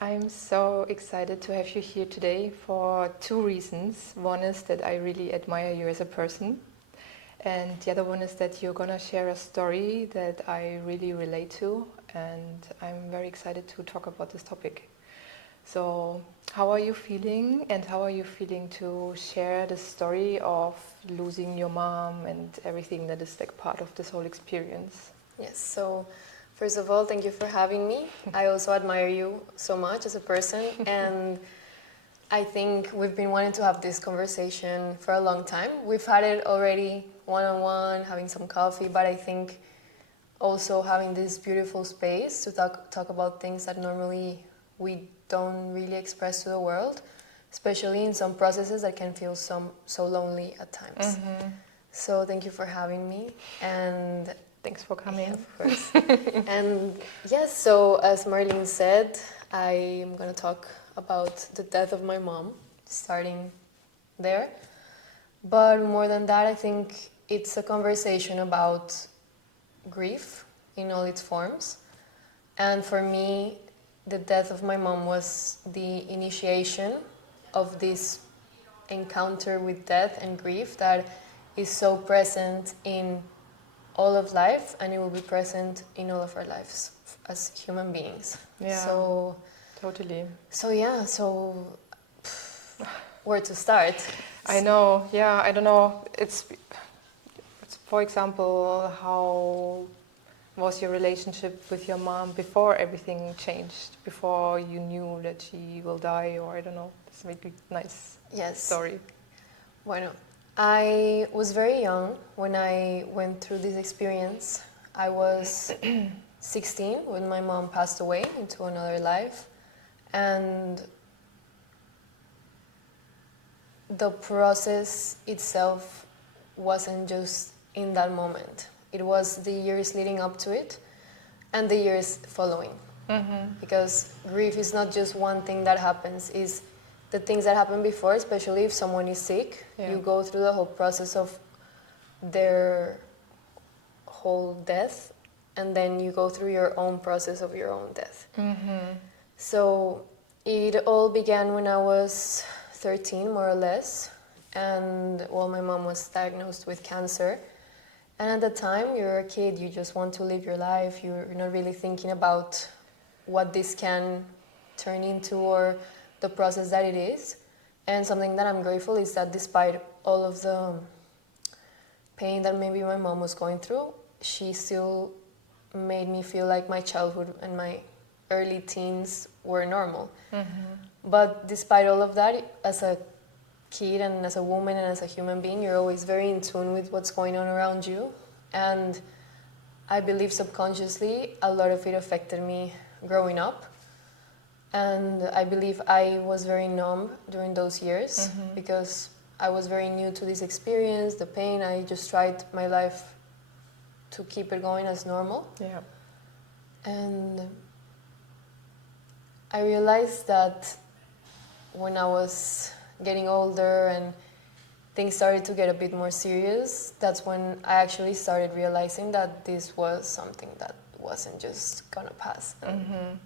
I'm so excited to have you here today for two reasons. One is that I really admire you as a person, and the other one is that you're gonna share a story that I really relate to, and I'm very excited to talk about this topic. So, how are you feeling, and how are you feeling to share the story of losing your mom and everything that is like part of this whole experience? Yes, so first of all, thank you for having me. I also admire you so much as a person, and I think we've been wanting to have this conversation for a long time. We've had it already one-on-one, having some coffee, but I think also having this beautiful space to talk about things that normally we don't really express to the world, especially in some processes that can feel so lonely at times. So thank you for having me, and Thanks for coming. yeah, of course. And yes, so as Marlene said, I am going to talk about the death of my mom, starting there. But more than that, I think it's a conversation about grief in all its forms. And for me, the death of my mom was the initiation of this encounter with death and grief that is so present in all of life, and it will be present in all of our lives as human beings. Yeah, So totally. Where to start? I know, yeah, I don't know. It's for example, how was your relationship with your mom before everything changed, before you knew that she will die, or I don't know. This may be a nice story. Bueno, I was very young when I went through this experience. I was 16 when my mom passed away into another life, and the process itself wasn't just in that moment. It was the years leading up to it and the years following. Because grief is not just one thing that happens, it's the things that happen before, especially if someone is sick. You go through the whole process of their whole death, and then you go through your own process of your own death. So it all began when I was 13, more or less, and well, my mom was diagnosed with cancer. And at the time, you're a kid, you just want to live your life, you're not really thinking about what this can turn into or the process that it is. And something that I'm grateful is that despite all of the pain that maybe my mom was going through, she still made me feel like my childhood and my early teens were normal. But despite all of that, as a kid and as a woman and as a human being, you're always very in tune with what's going on around you. And I believe subconsciously a lot of it affected me growing up. And I believe I was very numb during those years because I was very new to this experience, the pain. I just tried my life to keep it going as normal. Yeah. And I realized that when I was getting older and things started to get a bit more serious, that's when I actually started realizing that this was something that wasn't just gonna pass.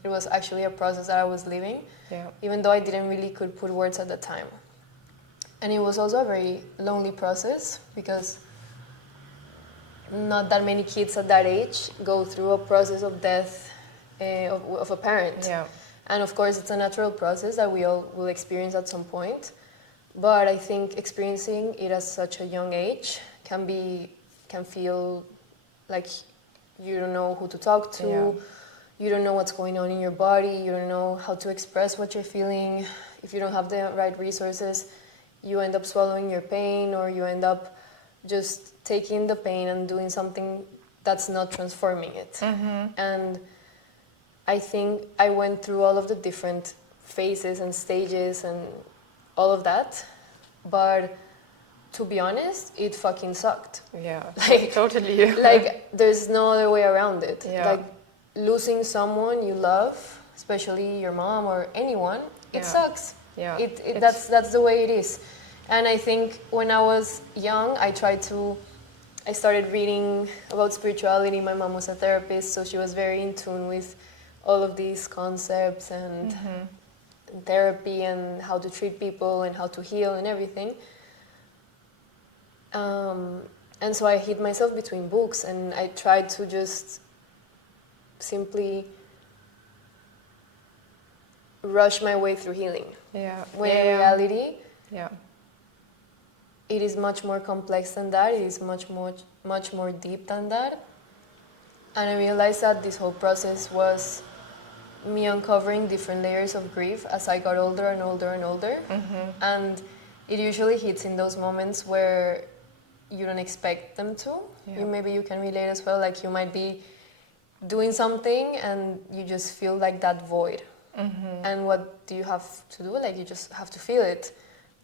It was actually a process that I was living, even though I didn't really could put words at the time. And it was also a very lonely process because not that many kids at that age go through a process of death of a parent. And of course, it's a natural process that we all will experience at some point. But I think experiencing it at such a young age can feel like you don't know who to talk to, you don't know what's going on in your body, you don't know how to express what you're feeling. If you don't have the right resources, you end up swallowing your pain, or you end up just taking the pain and doing something that's not transforming it. And I think I went through all of the different phases and stages and all of that, but to be honest, it fucking sucked. Yeah, like totally. Like there's no other way around it. Yeah. Like losing someone you love, especially your mom or anyone, it sucks. Yeah. That's the way it is. And I think when I was young, I started reading about spirituality. My mom was a therapist, so she was very in tune with all of these concepts and therapy and how to treat people and how to heal and everything. And so I hid myself between books, and I tried to just simply rush my way through healing. Yeah. When in reality, yeah. it is much more complex than that. It is much more deep than that. And I realized that this whole process was me uncovering different layers of grief as I got older and older and older. And it usually hits in those moments where you don't expect them to. Yeah. Maybe you can relate as well. Like you might be doing something and you just feel like that void. And what do you have to do? Like you just have to feel it.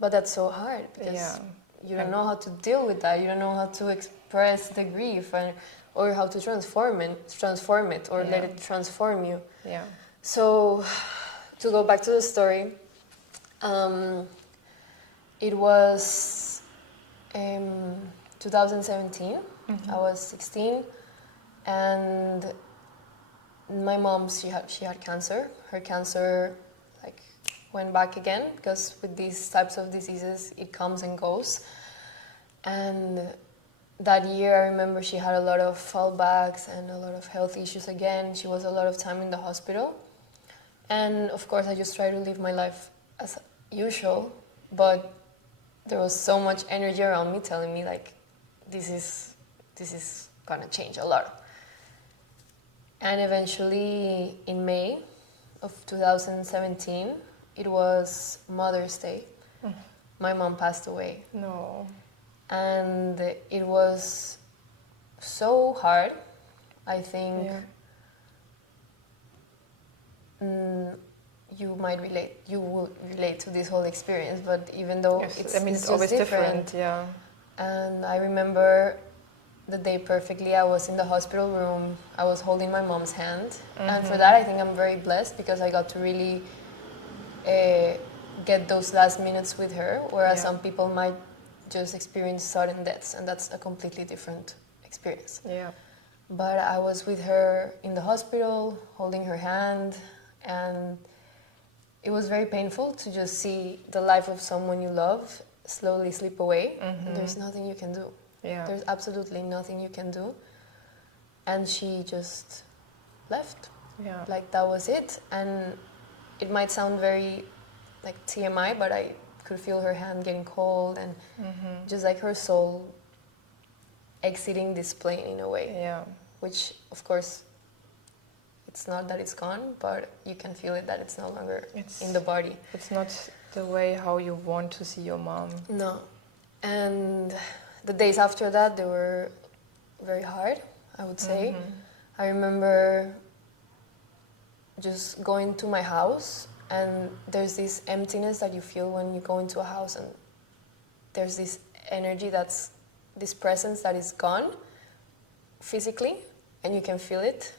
But that's so hard because you don't know how to deal with that. You don't know how to express the grief or how to transform it or let it transform you. Yeah. So to go back to the story, it was 2017. I was 16, and my mom, she had cancer. Her cancer like went back again, because with these types of diseases it comes and goes. And that year I remember she had a lot of fallbacks and a lot of health issues again. She was a lot of time in the hospital. And of course I just tried to live my life as usual, but there was so much energy around me telling me like this is gonna change a lot. And eventually in May of 2017, it was Mother's Day. My mom passed away. No. And it was so hard. I think you will relate to this whole experience, but even though it's always different. Yeah. And I remember the day perfectly. I was in the hospital room. I was holding my mom's hand. And for that, I think I'm very blessed, because I got to really get those last minutes with her, whereas some people might just experience sudden deaths, and that's a completely different experience. Yeah. But I was with her in the hospital, holding her hand, and it was very painful to just see the life of someone you love slowly slip away. And there's nothing you can do. Yeah. There's absolutely nothing you can do. And she just left. Yeah. Like that was it. And it might sound very like TMI, but I could feel her hand getting cold, and just like her soul exiting this plane in a way. Yeah. Which, of course, it's not that it's gone, but you can feel it that it's no longer in the body. It's not the way how you want to see your mom. No. And the days after that, they were very hard, I would say. I remember just going to my house, and there's this emptiness that you feel when you go into a house, and there's this energy, this presence that is gone physically, and you can feel it.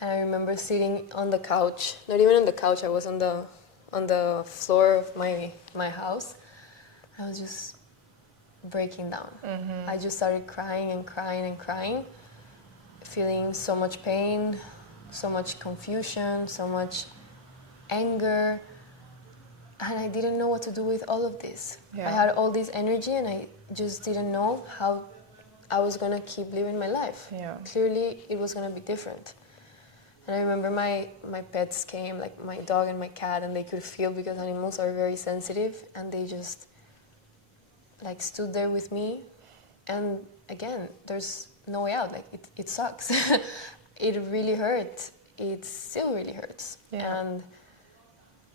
And I remember sitting on the couch, not even on the couch, I was on the floor of my house. I was just breaking down. I just started crying and crying and crying, feeling so much pain, so much confusion, so much anger, and I didn't know what to do with all of this. I had all this energy, and I just didn't know how I was gonna keep living my life. Clearly it was gonna be different. And I remember my pets came, like my dog and my cat, and they could feel, because animals are very sensitive, and they just like stood there with me. And again, there's no way out. Like it sucks. It really hurt. It still really hurts. And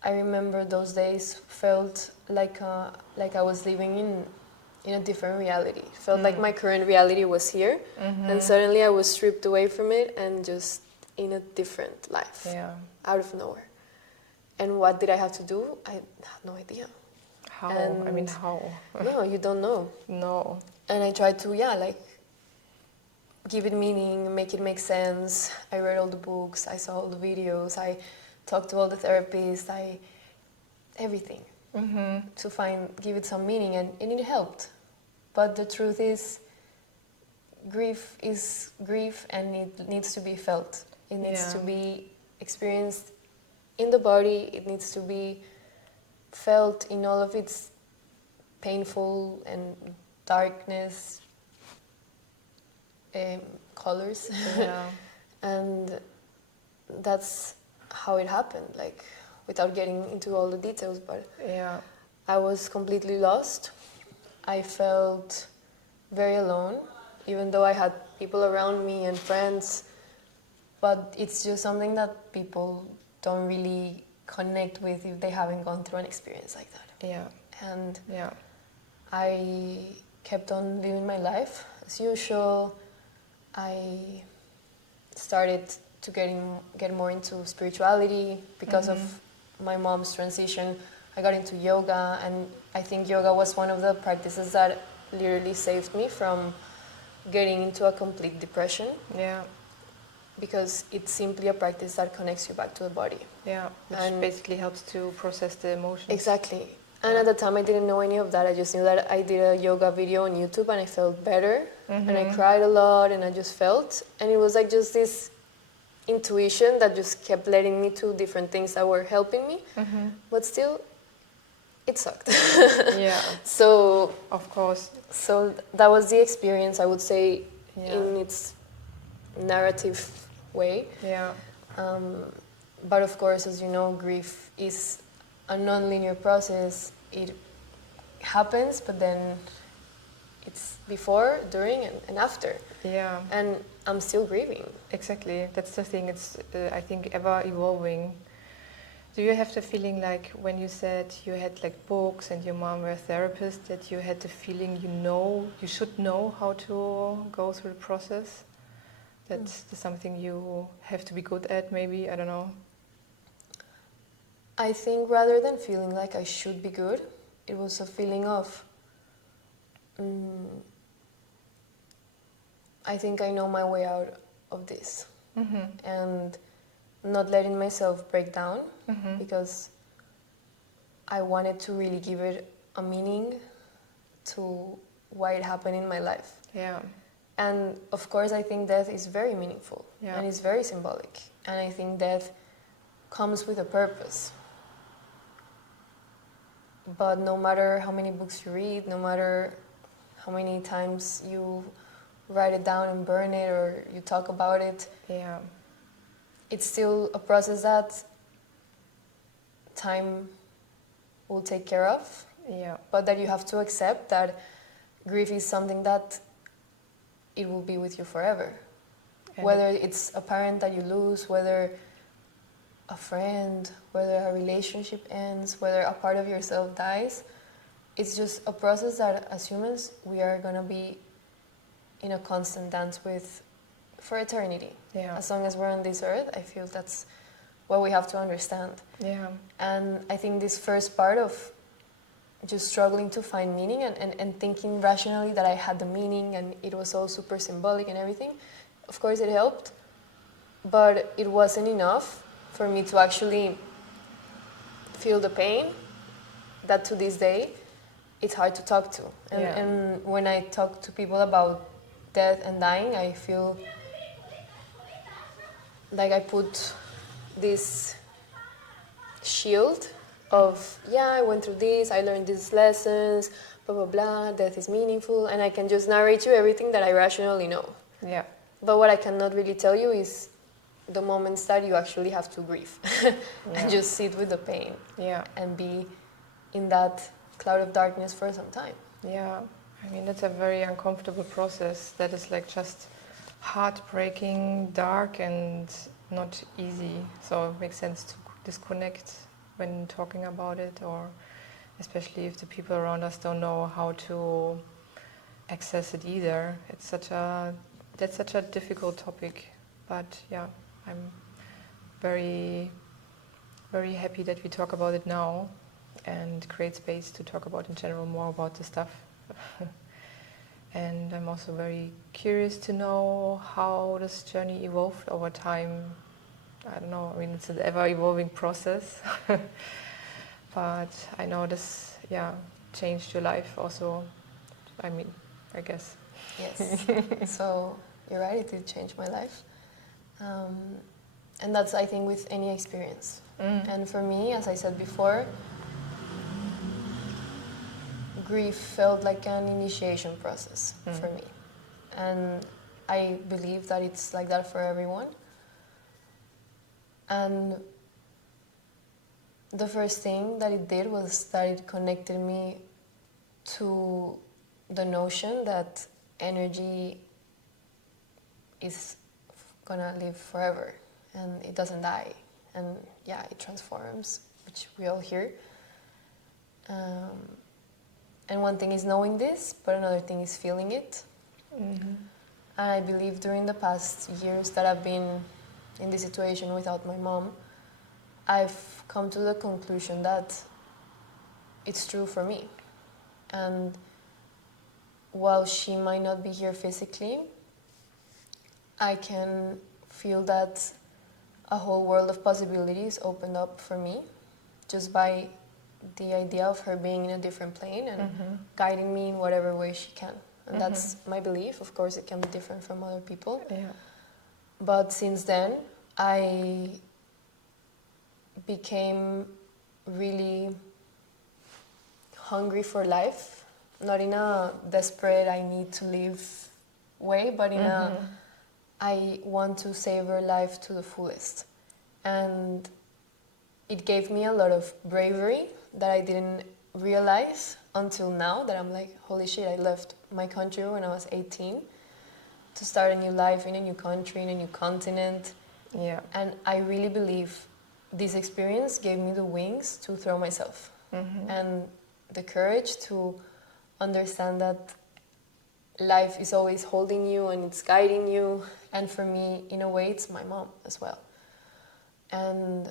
I remember those days felt like I was living in a different reality. It felt like my current reality was here, and suddenly I was stripped away from it and just in a different life, out of nowhere. And what did I have to do? I had no idea. How? And how? No, you don't know. No. And I tried to, give it meaning, make it make sense. I read all the books, I saw all the videos, I talked to all the therapists, everything to give it some meaning, and it helped. But the truth is, grief is grief, and it needs to be felt. It needs to Yeah. be experienced in the body. It needs to be felt in all of its painful and darkness colors. Yeah. And that's how it happened, like without getting into all the details, but Yeah. I was completely lost. I felt very alone, even though I had people around me and friends, but it's just something that people don't really connect with if they haven't gone through an experience like that. Yeah. And Yeah. I kept on living my life as usual. I started to get more into spirituality because of my mom's transition. I got into yoga, and I think yoga was one of the practices that literally saved me from getting into a complete depression, Yeah. because it's simply a practice that connects you back to the body. Yeah. Which And basically helps to process the emotions. exactly. And Yeah. at the time, I didn't know any of that. I just knew that I did a yoga video on YouTube and I felt better. And I cried a lot and I just felt. And it was like just this intuition that just kept leading me to different things that were helping me. But still, it sucked. Yeah. So, Of course. so that was the experience, I would say, Yeah. in its narrative way. Yeah. But of course, as you know, grief is a non-linear process. It happens, but then it's before, during, and after. Yeah. And I'm still grieving. Exactly. That's the thing. It's I think ever evolving. Do you have the feeling like when you said you had like books and your mom were a therapist, that you had the feeling you should know how to go through the process? That's something you have to be good at, maybe? I don't know. I think rather than feeling like I should be good, it was a feeling of, I think I know my way out of this. And not letting myself break down, because I wanted to really give it a meaning to why it happened in my life. Yeah. And of course, I think death is very meaningful, Yeah. and it's very symbolic. And I think death comes with a purpose. But no matter how many books you read, no matter how many times you write it down and burn it or you talk about it, Yeah. it's still a process that time will take care of, Yeah. but that you have to accept that grief is something that it will be with you forever. And Whether it's a parent that you lose, whether a friend, whether a relationship ends, whether a part of yourself dies, it's just a process that as humans we are going to be in a constant dance with for eternity. Yeah. As long as we're on this earth, I feel that's what we have to understand. Yeah. And I think this first part of just struggling to find meaning and thinking rationally that I had the meaning and it was all super symbolic and everything, of course it helped, but it wasn't enough for me to actually feel the pain that to this day it's hard to talk to. And when I talk to people about death and dying, I feel like I put this shield of, I went through this, I learned these lessons, blah, blah, blah, death is meaningful, and I can just narrate you everything that I rationally know. Yeah. But what I cannot really tell you is the moments that you actually have to grieve and just sit with the pain and be in that cloud of darkness for some time. Yeah. I mean, that's a very uncomfortable process that is like just heartbreaking, dark, and not easy. So it makes sense to disconnect when talking about it, or especially if the people around us don't know how to access it either. That's such a difficult topic. But yeah, I'm very, very happy that we talk about it now and create space to talk about in general more about the stuff. And I'm also very curious to know how this journey evolved over time. I don't know, I mean, it's an ever-evolving process. But I know this, changed your life also. I mean, I guess. Yes. So you're right, it did change my life. And that's, I think, with any experience. And for me, as I said before, grief felt like an initiation process for me. And I believe that it's like that for everyone. And the first thing that it did was that it connected me to the notion that energy is gonna live forever and it doesn't die. And yeah, it transforms, which we all hear. And one thing is knowing this, but another thing is feeling it. And I believe during the past years that I've been in this situation without my mom, I've come to the conclusion that it's true for me. And while she might not be here physically, I can feel that a whole world of possibilities opened up for me just by the idea of her being in a different plane and guiding me in whatever way she can. And that's my belief. Of course, it can be different from other people. Yeah. But since then, I became really hungry for life, not in a desperate, I need to live way, but in a, I want to savor life to the fullest. And it gave me a lot of bravery that I didn't realize until now, that I'm like, holy shit, I left my country when I was 18 to start a new life in a new country, in a new continent. Yeah. And I really believe this experience gave me the wings to throw myself and the courage to understand that life is always holding you and it's guiding you. And for me, in a way, it's my mom as well. And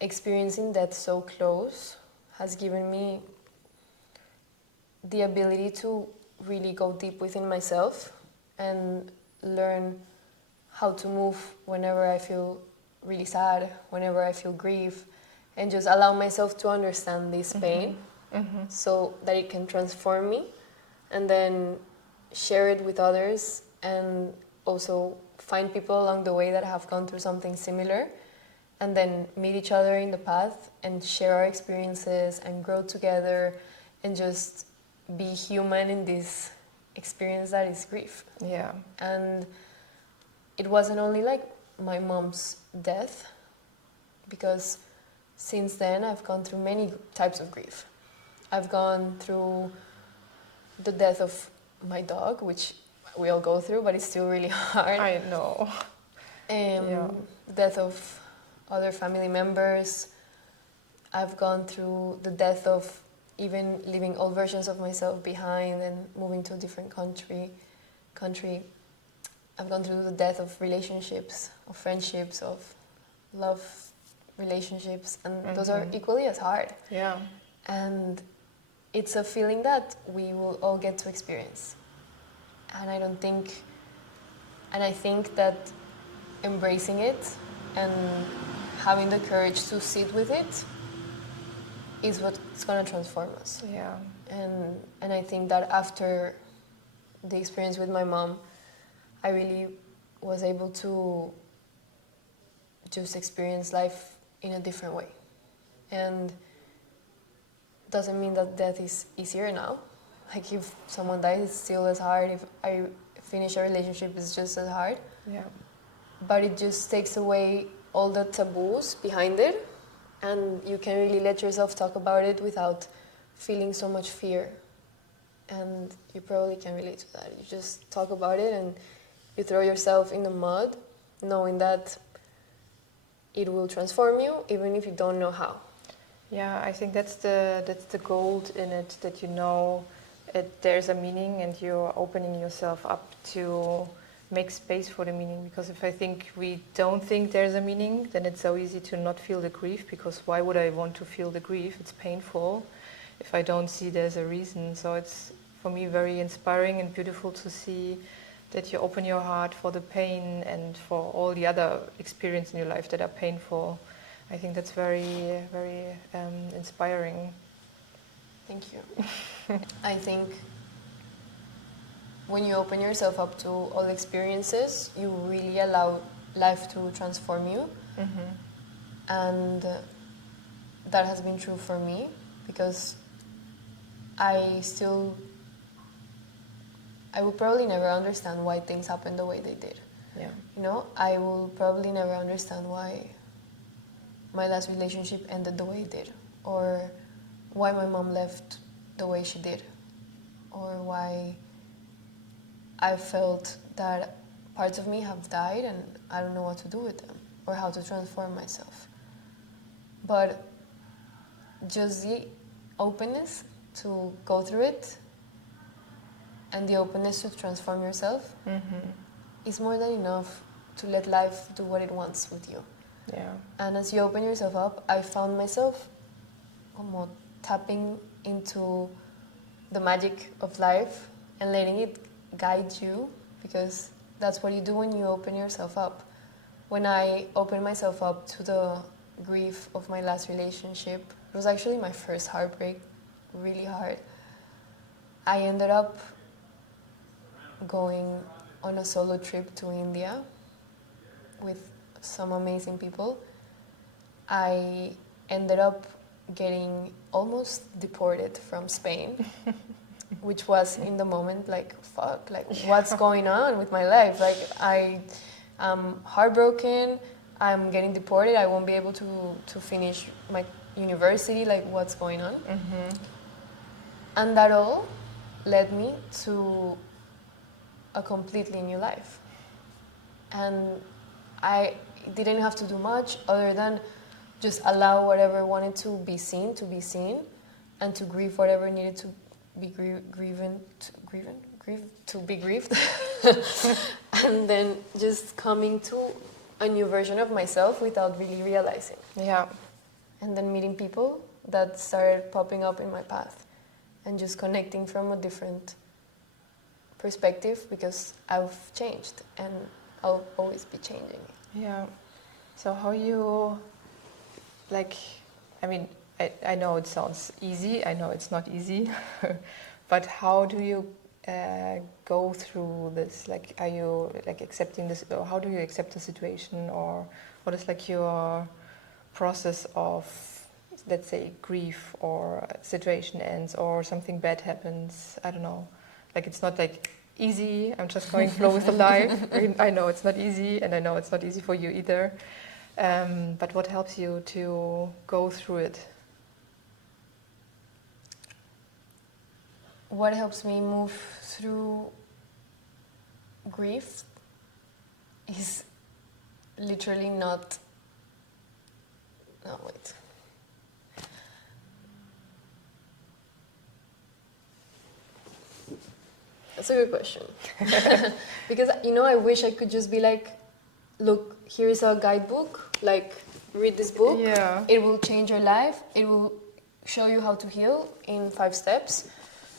experiencing that so close has given me the ability to really go deep within myself and learn how to move whenever I feel really sad, whenever I feel grief, and just allow myself to understand this pain so that it can transform me, and then share it with others, and also find people along the way that have gone through something similar, and then meet each other in the path and share our experiences and grow together and just be human in this experience that is grief. Yeah. And it wasn't only like my mom's death, because since then I've gone through many types of grief. I've gone through the death of my dog, which we all go through, but it's still really hard. I know. The death of other family members. I've gone through the death of even leaving old versions of myself behind and moving to a different country. I've gone through the death of relationships, of friendships, of love relationships, and those are equally as hard. Yeah. And it's a feeling that we will all get to experience. And I think that embracing it and having the courage to sit with it is what's going to transform us. Yeah. And I think that after the experience with my mom, I really was able to just experience life in a different way. And doesn't mean that death is easier now. Like if someone dies, it's still as hard. If I finish a relationship, it's just as hard. Yeah. But it just takes away all the taboos behind it, and you can really let yourself talk about it without feeling so much fear. And you probably can relate to that. You just talk about it and you throw yourself in the mud, knowing that it will transform you, even if you don't know how. Yeah, I think that's the gold in it, that you know there's a meaning and you're opening yourself up to make space for the meaning. Because if I think we don't think there's a meaning, then it's so easy to not feel the grief, because why would I want to feel the grief? It's painful if I don't see there's a reason. So it's, for me, very inspiring and beautiful to see that you open your heart for the pain and for all the other experiences in your life that are painful. I think that's very, very inspiring. Thank you. I think when you open yourself up to all experiences, you really allow life to transform you. And that has been true for me, because I will probably never understand why things happened the way they did. Yeah. You know, I will probably never understand why my last relationship ended the way it did, or why my mom left the way she did, or why I felt that parts of me have died and I don't know what to do with them, or how to transform myself. But just the openness to go through it and the openness to transform yourself is more than enough to let life do what it wants with you. Yeah. And as you open yourself up, I found myself como tapping into the magic of life and letting it guide you, because that's what you do when you open yourself up. When I opened myself up to the grief of my last relationship, it was actually my first heartbreak, really hard. I ended up going on a solo trip to India with some amazing people. I ended up getting almost deported from Spain, which was in the moment like, fuck, like what's going on with my life? Like I'm heartbroken, I'm getting deported, I won't be able to finish my university, like what's going on? And that all led me to a completely new life. And I didn't have to do much other than just allow whatever wanted to be seen, and to grieve whatever needed to be grieved. And then just coming to a new version of myself without really realizing. Yeah. And then meeting people that started popping up in my path and just connecting from a different perspective, because I've changed and I'll always be changing. Yeah. So how you, like, I mean, I know it sounds easy, I know it's not easy, but how do you go through this? Like, are you like accepting this, or how do you accept the situation, or what is like your process of, let's say, grief, or a situation ends, or something bad happens? I don't know. Like, it's not like easy, I'm just going flow with the life. I know it's not easy, and I know it's not easy for you either. But what helps you to go through it? What helps me move through grief is literally not... No, wait. That's a good question. Because, you know, I wish I could just be like, look, here's a guidebook, like, read this book. Yeah. It will change your life. It will show you how to heal in 5 steps.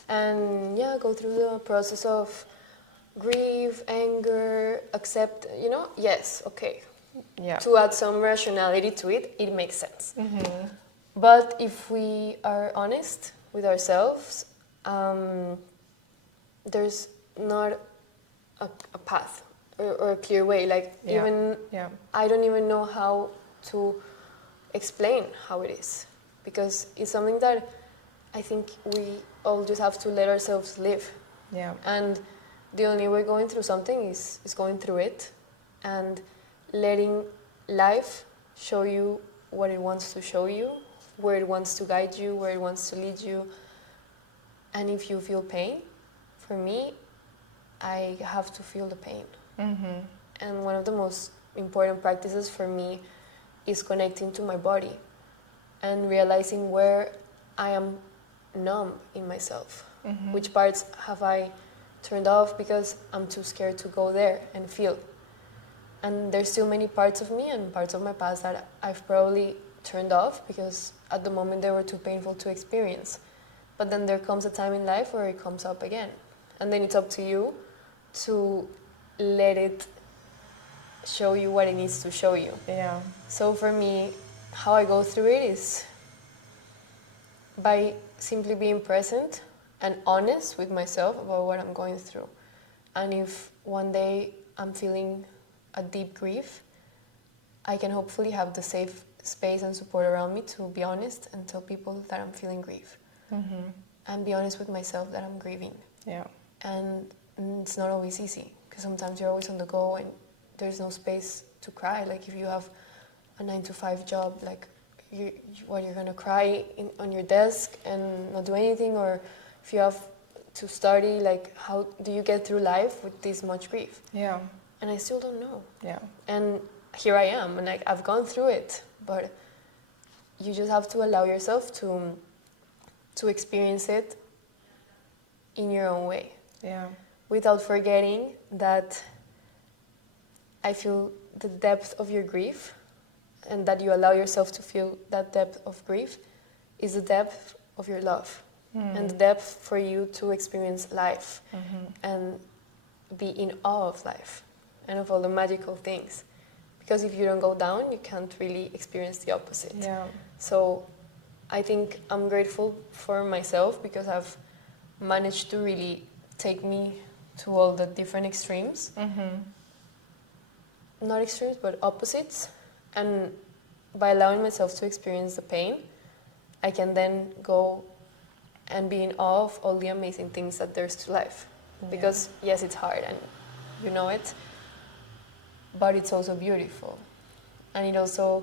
And yeah, go through the process of grieve, anger, accept, you know, yes, okay. Yeah. To add some rationality to it, it makes sense. But if we are honest with ourselves, there's not a path or a clear way. Like, I don't even know how to explain how it is, because it's something that I think we all just have to let ourselves live. Yeah. And the only way going through something is going through it and letting life show you what it wants to show you, where it wants to guide you, where it wants to lead you. And if you feel pain, for me, I have to feel the pain. And one of the most important practices for me is connecting to my body and realizing where I am numb in myself. Which parts have I turned off because I'm too scared to go there and feel. And there's still many parts of me and parts of my past that I've probably turned off because at the moment they were too painful to experience. But then there comes a time in life where it comes up again. And then it's up to you to let it show you what it needs to show you. Yeah. So for me, how I go through it is by simply being present and honest with myself about what I'm going through. And if one day I'm feeling a deep grief, I can hopefully have the safe space and support around me to be honest and tell people that I'm feeling grief. And be honest with myself that I'm grieving. Yeah. And it's not always easy, because sometimes you're always on the go and there's no space to cry. Like if you have a 9-to-5 job, like you're gonna cry on your desk and not do anything, or if you have to study, like how do you get through life with this much grief? Yeah. And I still don't know. Yeah. And here I am, and like I've gone through it, but you just have to allow yourself to experience it in your own way. Yeah. Without forgetting that I feel the depth of your grief, and that you allow yourself to feel that depth of grief is the depth of your love. And the depth for you to experience life and be in awe of life and of all the magical things. Because if you don't go down, you can't really experience the opposite. Yeah. So I think I'm grateful for myself because I've managed to really take me to all the different extremes. Not extremes, but opposites. And by allowing myself to experience the pain, I can then go and be in awe of all the amazing things that there's to life. Because yes, it's hard and you know it, but it's also beautiful. And it also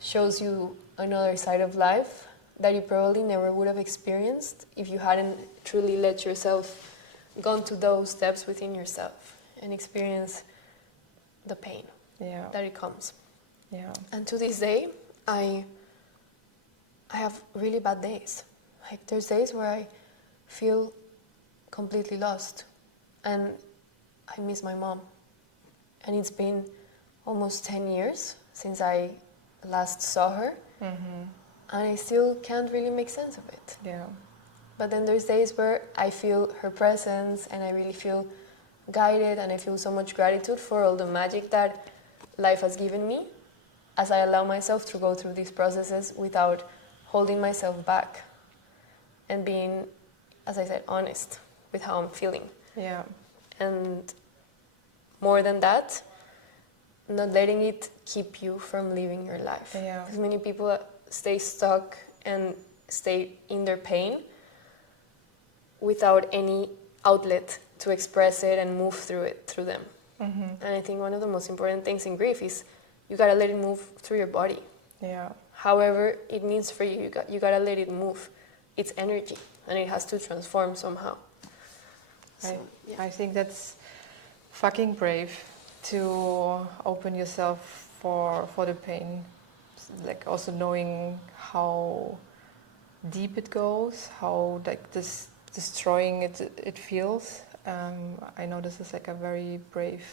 shows you another side of life that you probably never would have experienced if you hadn't truly let yourself gone to those steps within yourself and experience the pain that it comes. Yeah. And to this day, I have really bad days. Like there's days where I feel completely lost and I miss my mom. And it's been almost 10 years since I last saw her. And I still can't really make sense of it. Yeah. But then there's days where I feel her presence and I really feel guided and I feel so much gratitude for all the magic that life has given me as I allow myself to go through these processes without holding myself back and being, as I said, honest with how I'm feeling. Yeah. And more than that, not letting it keep you from living your life. Yeah. Because many people stay stuck and stay in their pain without any outlet to express it and move through them. And I think one of the most important things in grief is you gotta let it move through your body. Yeah. However it means for you, you gotta let it move. It's energy, and it has to transform somehow. So, I think that's fucking brave to open yourself for the pain. Like also knowing how deep it goes, how like this destroying it feels. I know this is like a very brave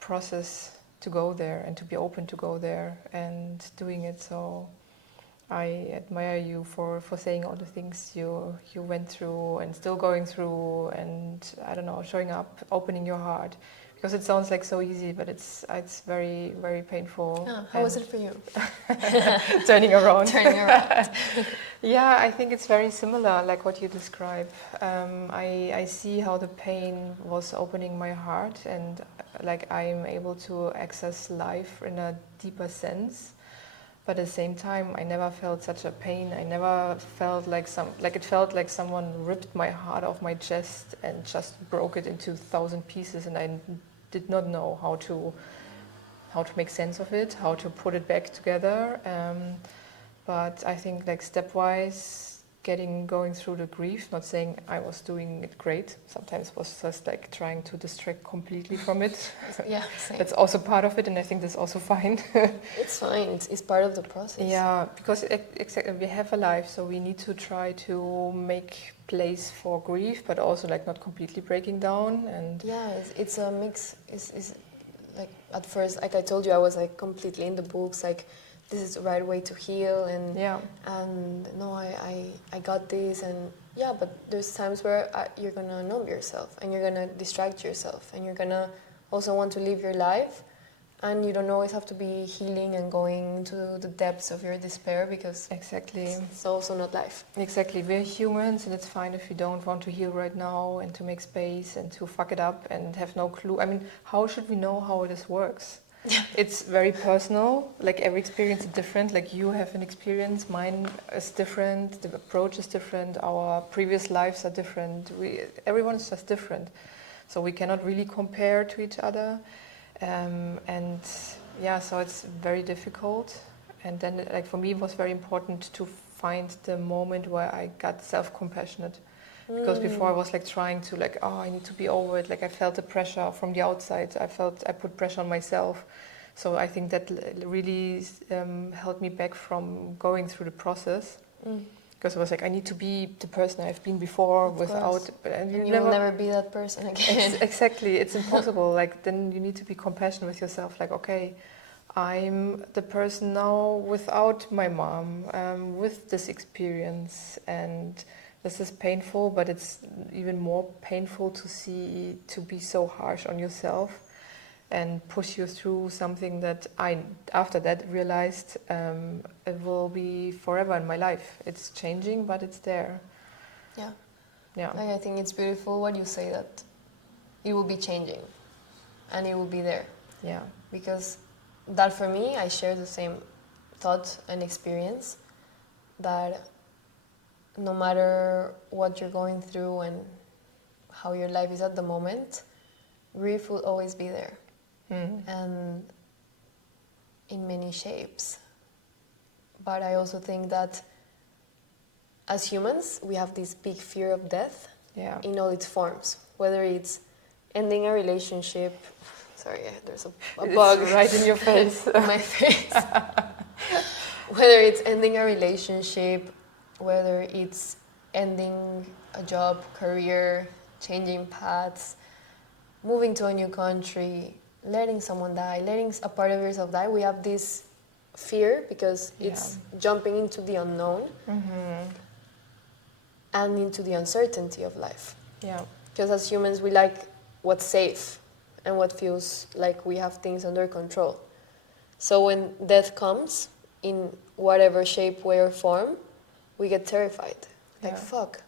process to go there and to be open to go there and doing it. So I admire you for saying all the things you went through and still going through, and I don't know, showing up, opening your heart, because it sounds like so easy, but it's very, very painful. yeah, how was it for you? Turning around. Turning around. Yeah, I think it's very similar, like what you describe. I see how the pain was opening my heart, and like I'm able to access life in a deeper sense. But at the same time, I never felt such a pain. I never felt like it felt like someone ripped my heart off my chest and just broke it into 1,000 pieces, and I did not know how to make sense of it, how to put it back together. But I think like stepwise, going through the grief, not saying I was doing it great. Sometimes was just like trying to distract completely from it. Yeah, same. That's also part of it, and I think that's also fine. It's fine. It's part of the process. Yeah, because we have a life, so we need to try to make place for grief, but also like not completely breaking down. And yeah, it's a mix. It's like at first, like I told you, I was like completely in the books, like this is the right way to heal, and no, I got this, and yeah, but there's times where you're gonna numb yourself and you're gonna distract yourself and you're gonna also want to live your life And you don't always have to be healing and going to the depths of your despair, because Exactly. it's also not life. Exactly. We're humans, and it's fine if we don't want to heal right now and to make space and to fuck it up and have no clue. I mean, how should we know how this works? It's very personal. Like every experience is different. Like you have an experience, mine is different. The approach is different. Our previous lives are different. Everyone is just different, so we cannot really compare to each other. And yeah, so it's very difficult. And then, like for me, it was very important to find the moment where I got self-compassionate. Because before I was like trying to like, oh, I need to be over it. Like I felt the pressure from the outside. I put pressure on myself. So I think that really held me back from going through the process. Because I was like, I need to be the person I've been before without. And you will never be that person again. Exactly, it's impossible. Like then you need to be compassionate with yourself. Like, okay, I'm the person now without my mom, with this experience, and this is painful, but it's even more painful to be so harsh on yourself and push you through something that I, after that, realized it will be forever in my life. It's changing, but it's there. Yeah. Yeah. I think it's beautiful when you say that it will be changing and it will be there. Yeah. Because that for me, I share the same thought and experience, that no matter what you're going through and how your life is at the moment, grief will always be there. And in many shapes. But I also think that as humans, we have this big fear of death in all its forms. Whether it's ending a relationship, sorry, there's a bug right in your face. in my face. Whether it's ending a relationship, whether it's ending a job, career, changing paths, moving to a new country, letting someone die, letting a part of yourself die, we have this fear because it's jumping into the unknown and into the uncertainty of life. Yeah. Because as humans, we like what's safe and what feels like we have things under control. So when death comes, in whatever shape, way, or form, we get terrified. Like, fuck.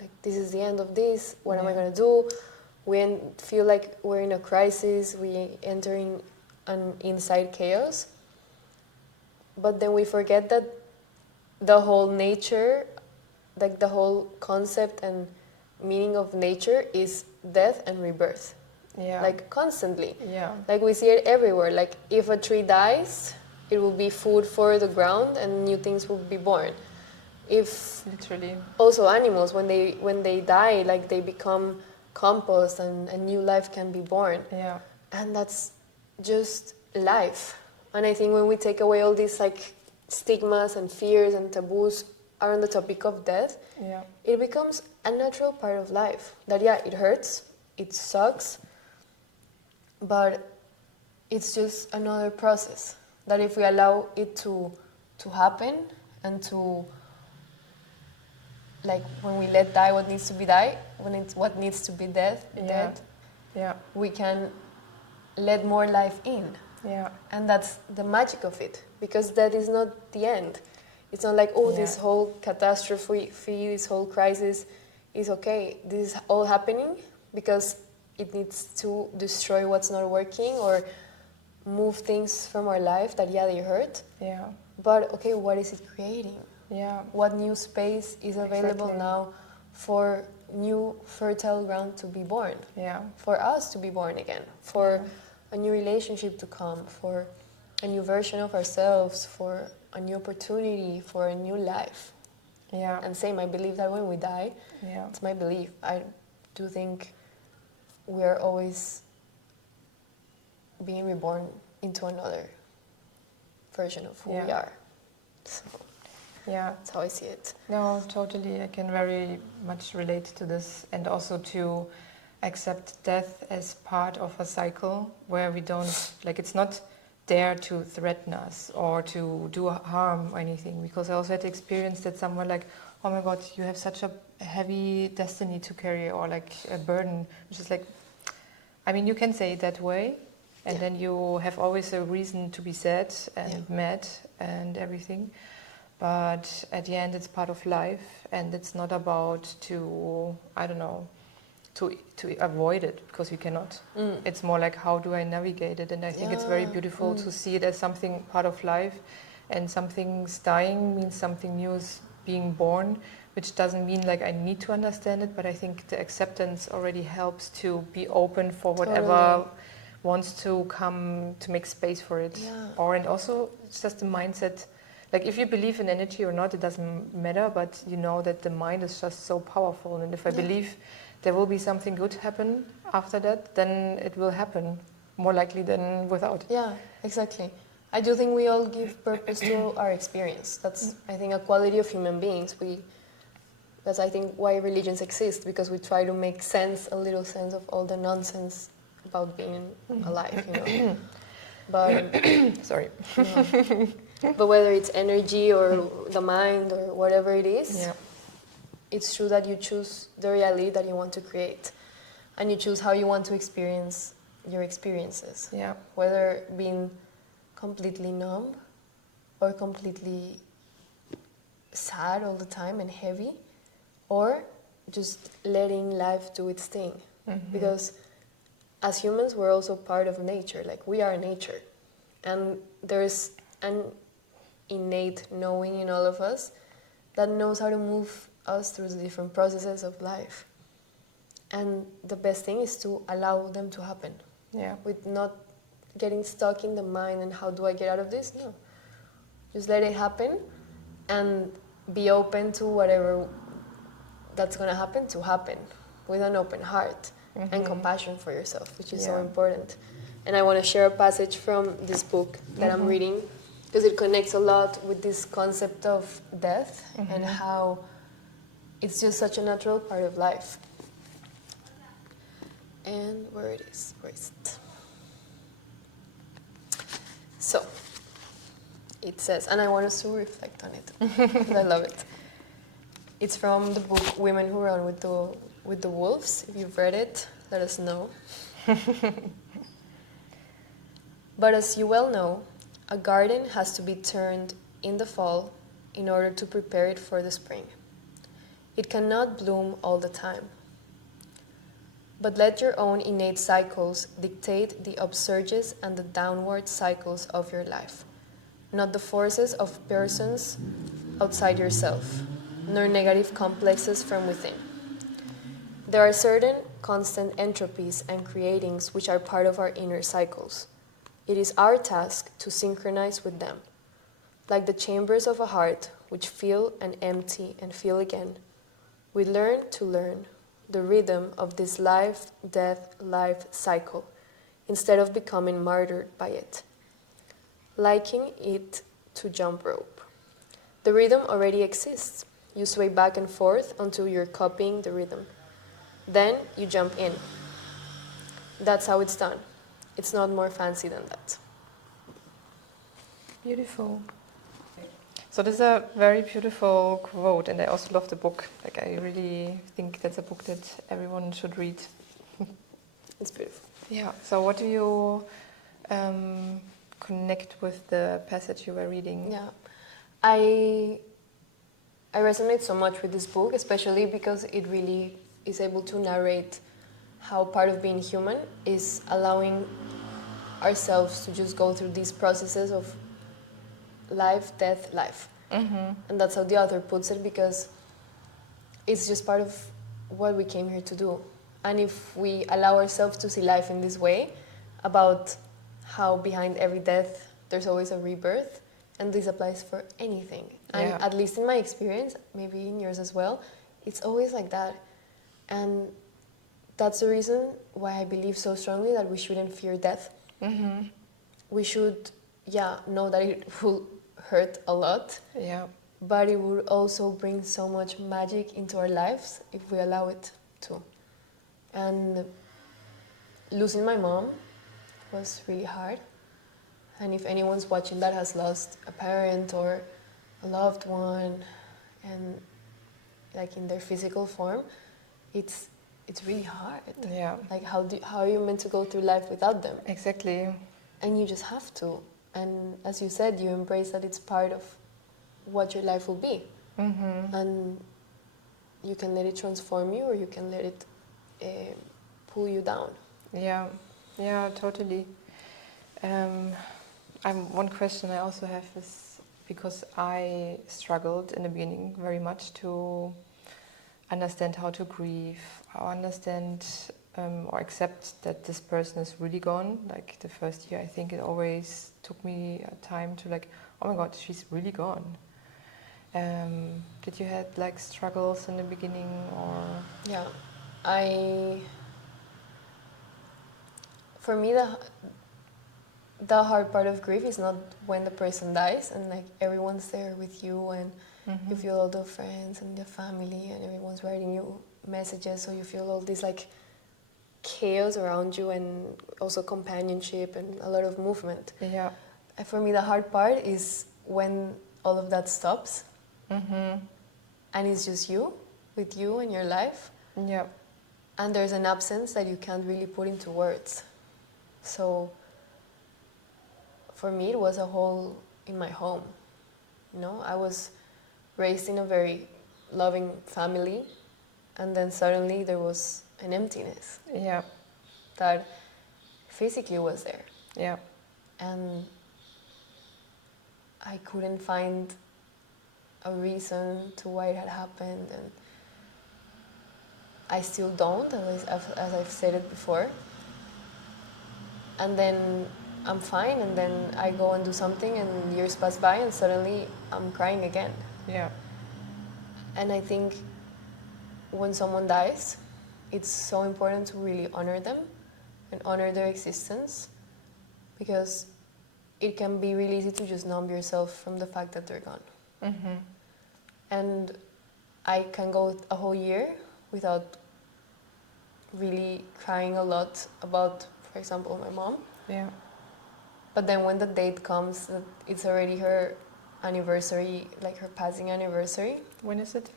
Like, this is the end of this. What am I going to do? We feel like we're in a crisis. We enter in an inside chaos. But then we forget that the whole nature, like the whole concept and meaning of nature is death and rebirth. Yeah. Like constantly. Yeah. Like we see it everywhere. Like if a tree dies, it will be food for the ground and new things will be born. If literally. Also animals, when they die, like they become compost and a new life can be born. Yeah. And that's just life. And I think when we take away all these like stigmas and fears and taboos around the topic of death, it becomes a natural part of life. That it hurts, it sucks, but it's just another process. That if we allow it to happen and to, like when we let die what needs to be die, when it's what needs to be dead, we can let more life in. Yeah. And that's the magic of it, because that is not the end. It's not like, this whole catastrophe, this whole crisis is okay. This is all happening because it needs to destroy what's not working or move things from our life that, they hurt. Yeah. But, okay, what is it creating? Yeah. What new space is available now for new fertile ground to be born? Yeah. For us to be born again, for a new relationship to come, for a new version of ourselves, for a new opportunity, for a new life. Yeah. And same, I believe that when we die, it's my belief. I do think we are always being reborn into another version of who we are. So, that's how I see it. No, totally. I can very much relate to this, and also to accept death as part of a cycle where we don't, like, it's not there to threaten us or to do harm or anything. Because I also had the experience that someone like, oh my God, you have such a heavy destiny to carry, or like a burden, which is like, I mean, you can say it that way, And then you have always a reason to be sad and mad and everything. But at the end, it's part of life, and it's not about to, I don't know, to avoid it, because you cannot. It's more like, how do I navigate it? And I think it's very beautiful to see it as something part of life, and something's dying means something new is being born, which doesn't mean like I need to understand it, but I think the acceptance already helps to be open for whatever wants to come, to make space for it. Or, and also it's just the mindset. Like, if you believe in energy or not, it doesn't matter, but you know that the mind is just so powerful. And if I believe there will be something good happen after that, then it will happen more likely than without. Yeah, exactly. I do think we all give purpose to our experience. That's, I think, a quality of human beings. That's, I think, why religions exist, because we try to make sense, a little sense of all the nonsense about being alive, you know. But sorry. But whether it's energy or the mind or whatever it is, it's true that you choose the reality that you want to create, and you choose how you want to experience your experiences. Yeah. Whether being completely numb or completely sad all the time and heavy, or just letting life do its thing. Because as humans, we're also part of nature. Like, we are nature, and there's an innate knowing in all of us that knows how to move us through the different processes of life. And the best thing is to allow them to happen. With not getting stuck in the mind and how do I get out of this? No. Just let it happen and be open to whatever that's going to happen with an open heart and compassion for yourself, which is so important. And I want to share a passage from this book that I'm reading, because it connects a lot with this concept of death and how it's just such a natural part of life. And where is it? So, it says, and I want us to reflect on it, because I love it. It's from the book Women Who Run with the Wolves. If you've read it, let us know. But as you well know, a garden has to be turned in the fall in order to prepare it for the spring. It cannot bloom all the time. But let your own innate cycles dictate the upsurges and the downward cycles of your life, not the forces of persons outside yourself, nor negative complexes from within. There are certain constant entropies and creatings which are part of our inner cycles. It is our task to synchronize with them. Like the chambers of a heart which fill and empty and fill again, we learn to learn the rhythm of this life-death-life cycle instead of becoming martyred by it, liking it to jump rope. The rhythm already exists. You sway back and forth until you're copying the rhythm. Then you jump in. That's how it's done. It's not more fancy than that. Beautiful. So this is a very beautiful quote, and I also love the book. Like, I really think that's a book that everyone should read. It's beautiful. Yeah. So what do you connect with the passage you were reading? Yeah, I resonate so much with this book, especially because it really is able to narrate how part of being human is allowing ourselves to just go through these processes of life, death, life. And that's how the author puts it, because it's just part of what we came here to do. And if we allow ourselves to see life in this way, about how behind every death there's always a rebirth, and this applies for anything. And at least in my experience, maybe in yours as well, it's always like that. And that's the reason why I believe so strongly that we shouldn't fear death. We should, know that it will hurt a lot, but it would also bring so much magic into our lives if we allow it to. And losing my mom was really hard. And if anyone's watching that has lost a parent or a loved one, and like in their physical form, it's it's really hard. Yeah. Like how are you meant to go through life without them? Exactly. And you just have to. And as you said, you embrace that it's part of what your life will be. Mm-hmm. And you can let it transform you, or you can let it pull you down. Yeah, yeah, totally. One question I also have is because I struggled in the beginning very much to understand how to grieve, how understand or accept that this person is really gone. Like the first year, I think it always took me a time to like, oh my God, she's really gone. Did you had like struggles in the beginning or? Yeah, for me the hard part of grief is not when the person dies and like everyone's there with you and you feel all the friends and the family and everyone's writing you messages, so you feel all this like chaos around you and also companionship and a lot of movement. Yeah. And for me the hard part is when all of that stops and it's just you with you and your life. Yeah. And there's an absence that you can't really put into words. So for me it was a hole in my home. You know, I was raised in a very loving family, and then suddenly there was an emptiness Yeah. that physically was there. Yeah. And I couldn't find a reason to why it had happened, and I still don't, as I've said it before. And then I'm fine, and then I go and do something, and years pass by, and suddenly I'm crying again. Yeah. And I think when someone dies, it's so important to really honor them and honor their existence, because it can be really easy to just numb yourself from the fact that they're gone. Mm-hmm. And I can go a whole year without really crying a lot about, for example, my mom. Yeah. But then when the date comes, that it's already her anniversary, like her passing anniversary. When is it?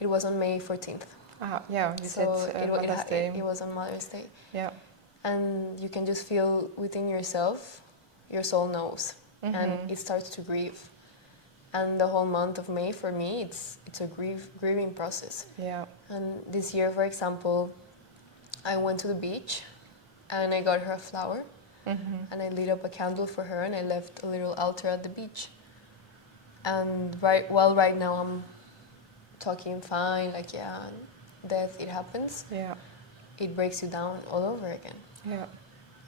It was on May 14th. Ah, yeah, you So said Mother's Day. it was on Mother's Day. Yeah. And you can just feel within yourself, your soul knows, and it starts to grieve. And the whole month of May for me, it's a grieving process. Yeah. And this year, for example, I went to the beach, and I got her a flower, and I lit up a candle for her, and I left a little altar at the beach. And right now I'm talking fine, like yeah, death, it happens. Yeah. It breaks you down all over again. Yeah.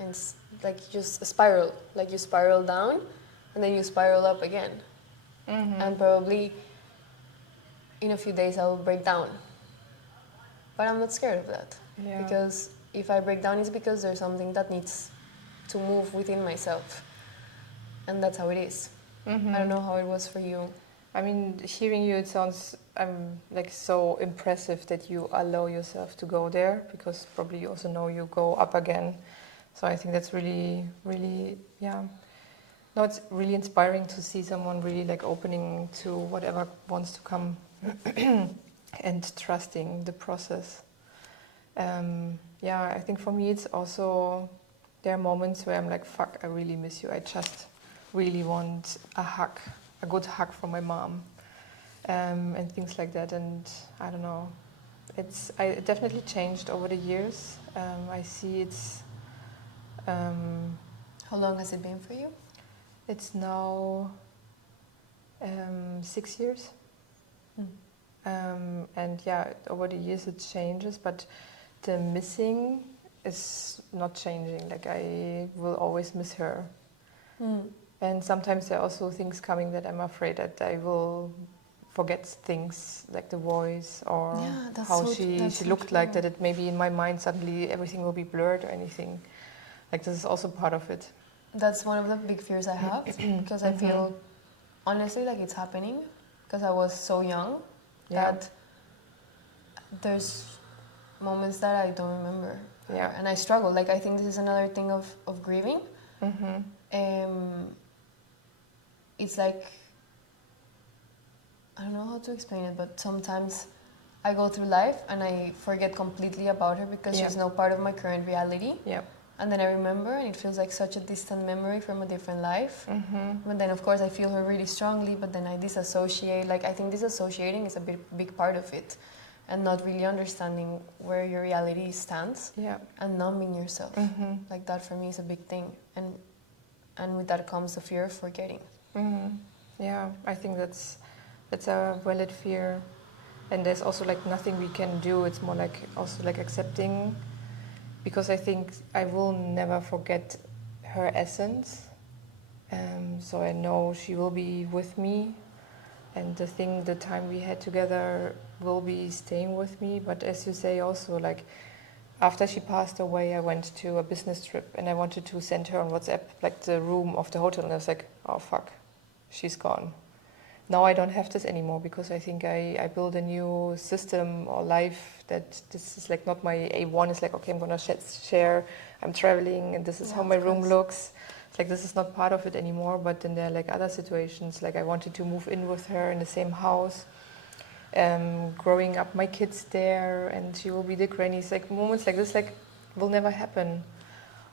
And it's like just a spiral, like you spiral down and then you spiral up again. And probably in a few days I will break down. But I'm not scared of that. Yeah. Because if I break down, it's because there's something that needs to move within myself. And that's how it is. I don't know how it was for you. I mean, hearing you, it sounds like so impressive that you allow yourself to go there, because probably you also know you go up again. So I think that's really, really, yeah. No, it's really inspiring to see someone really like opening to whatever wants to come and trusting the process. Yeah, I think for me it's also, there are moments where I'm like, fuck, I really miss you. I just really want a hug, a good hug from my mom, and things like that. And I don't know, it definitely changed over the years. I see it's. How long has it been for you? It's now 6 years. And yeah, over the years it changes, but the missing is not changing. Like I will always miss her. And sometimes there are also things coming that I'm afraid that I will forget things, like the voice or how she looked like, that it maybe in my mind suddenly everything will be blurred or anything. Like this is also part of it. That's one of the big fears I have, because I feel honestly like it's happening because I was so young that there's moments that I don't remember. Yeah. And I struggle. Like I think this is another thing of grieving. It's like, I don't know how to explain it, but sometimes I go through life and I forget completely about her because Yeah. she's no part of my current reality. Yeah. And then I remember, and it feels like such a distant memory from a different life. Mm-hmm. But then, of course, I feel her really strongly, but then I disassociate. Like, I think disassociating is a big part of it. And not really understanding where your reality stands. Yeah. And numbing yourself. Mm-hmm. Like, that for me is a big thing. And with that comes the fear of forgetting. Mm-hmm. Yeah, I think that's a valid fear. And there's also like nothing we can do. It's more like also like accepting, because I think I will never forget her essence. So I know she will be with me, and the time we had together will be staying with me. But as you say, also like after she passed away, I went to a business trip and I wanted to send her on WhatsApp like the room of the hotel, and I was like, oh fuck, she's gone. Now I don't have this anymore because I think I build a new system or life that this is like not my A1. It's like, okay, I'm gonna share, I'm traveling and this is how my room looks. It's like this is not part of it anymore. But then there are like other situations, like I wanted to move in with her in the same house, growing up my kids there, and she will be the granny. It's like moments like this like will never happen.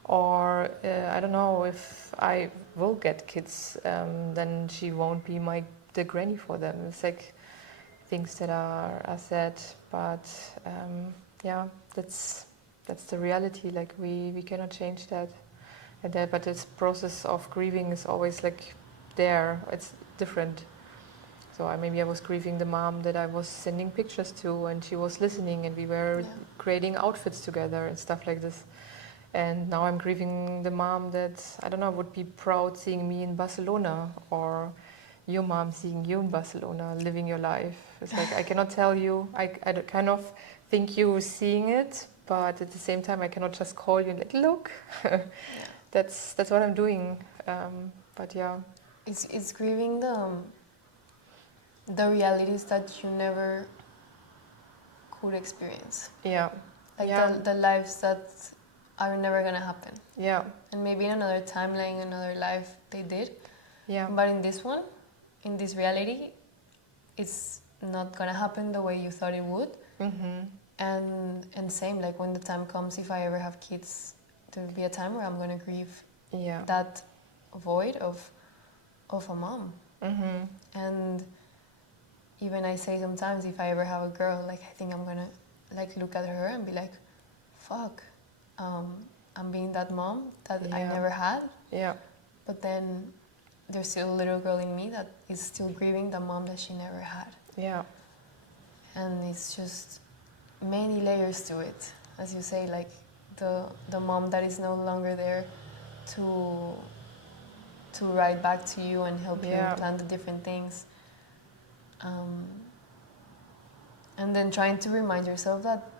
Or I don't know, if I will get kids, then she won't be the granny for them. It's like things that are said, but yeah, that's the reality. Like we cannot change that. But this process of grieving is always like there. It's different. So maybe I was grieving the mom that I was sending pictures to, and she was listening, and we were creating outfits together and stuff like this. And now I'm grieving the mom that, I don't know, would be proud seeing me in Barcelona, or your mom seeing you in Barcelona, living your life. It's like, I cannot tell you, I kind of think you seeing it, but at the same time, I cannot just call you and like, look, that's what I'm doing. But yeah. It's grieving the realities that you never could experience. Yeah. Like yeah. the lives that are never gonna happen. Yeah. And maybe in another timeline, another life, they did. Yeah. But in this one, in this reality, it's not gonna happen the way you thought it would. Mm-hmm. And same, like when the time comes, if I ever have kids, there will be a time where I'm gonna grieve that void of a mom. Mm-hmm. And even I say sometimes, if I ever have a girl, like I think I'm gonna like look at her and be like, fuck, I'm being that mom that I never had. Yeah. But then there's still a little girl in me that is still grieving the mom that she never had. Yeah. And it's just many layers to it. As you say, like the mom that is no longer there to write back to you and help you plan the different things. And then trying to remind yourself that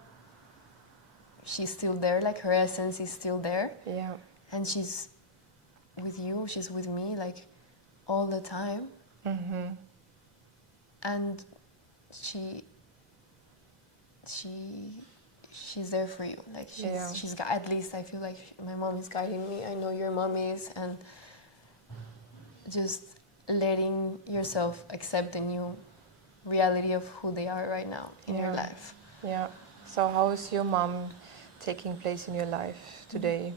she's still there, like her essence is still there. Yeah. And she's with you, she's with me, like all the time. Mm-hmm. And she's there for you. Like she's at least I feel like my mom is guiding me. I know your mom is, and just letting yourself accept the new reality of who they are right now in your life. Yeah. So how is your mom taking place in your life today?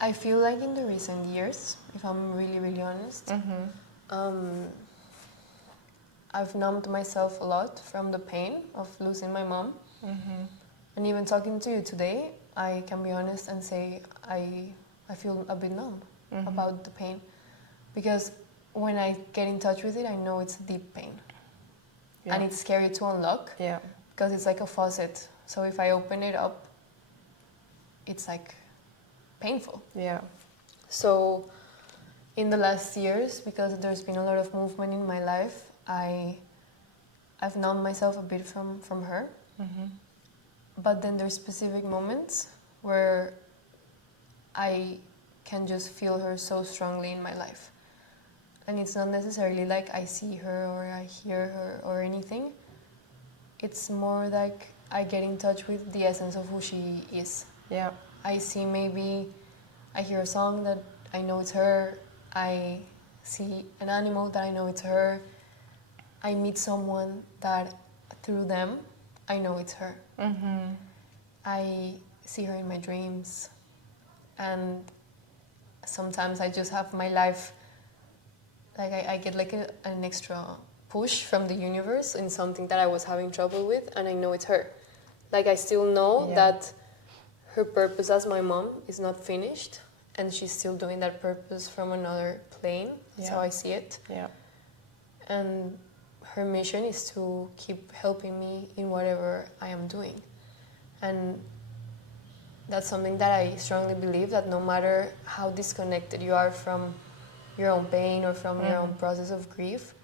I feel like in the recent years, if I'm really, really honest, I've numbed myself a lot from the pain of losing my mom. Mm-hmm. And even talking to you today, I can be honest and say I feel a bit numb about the pain. Because when I get in touch with it, I know it's deep pain. Yeah. And it's scary to unlock. Yeah. Because it's like a faucet. So if I open it up, it's like painful. Yeah. So in the last years, because there's been a lot of movement in my life, I've numbed myself a bit from her. Mm-hmm. But then there's specific moments where I can just feel her so strongly in my life. And it's not necessarily like I see her or I hear her or anything. It's more like I get in touch with the essence of who she is. Yeah. I hear a song that I know it's her. I see an animal that I know it's her. I meet someone that through them, I know it's her. I see her in my dreams, and sometimes I just have my life, like I get like an extra push from the universe in something that I was having trouble with, and I know it's her. Like I still know that her purpose as my mom is not finished, and she's still doing that purpose from another plane. That's how I see it. Yeah. And her mission is to keep helping me in whatever I am doing. And that's something that I strongly believe, that no matter how disconnected you are from your own pain or from your own process of grief,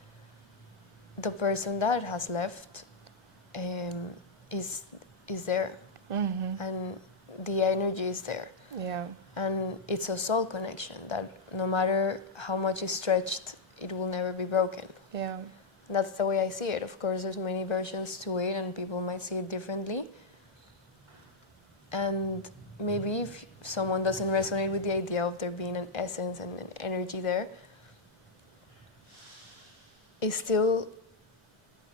the person that has left is there, and the energy is there. Yeah. And it's a soul connection that no matter how much is stretched, it will never be broken. Yeah. That's the way I see it. Of course, there's many versions to it, and people might see it differently. And maybe if someone doesn't resonate with the idea of there being an essence and an energy there, it's still,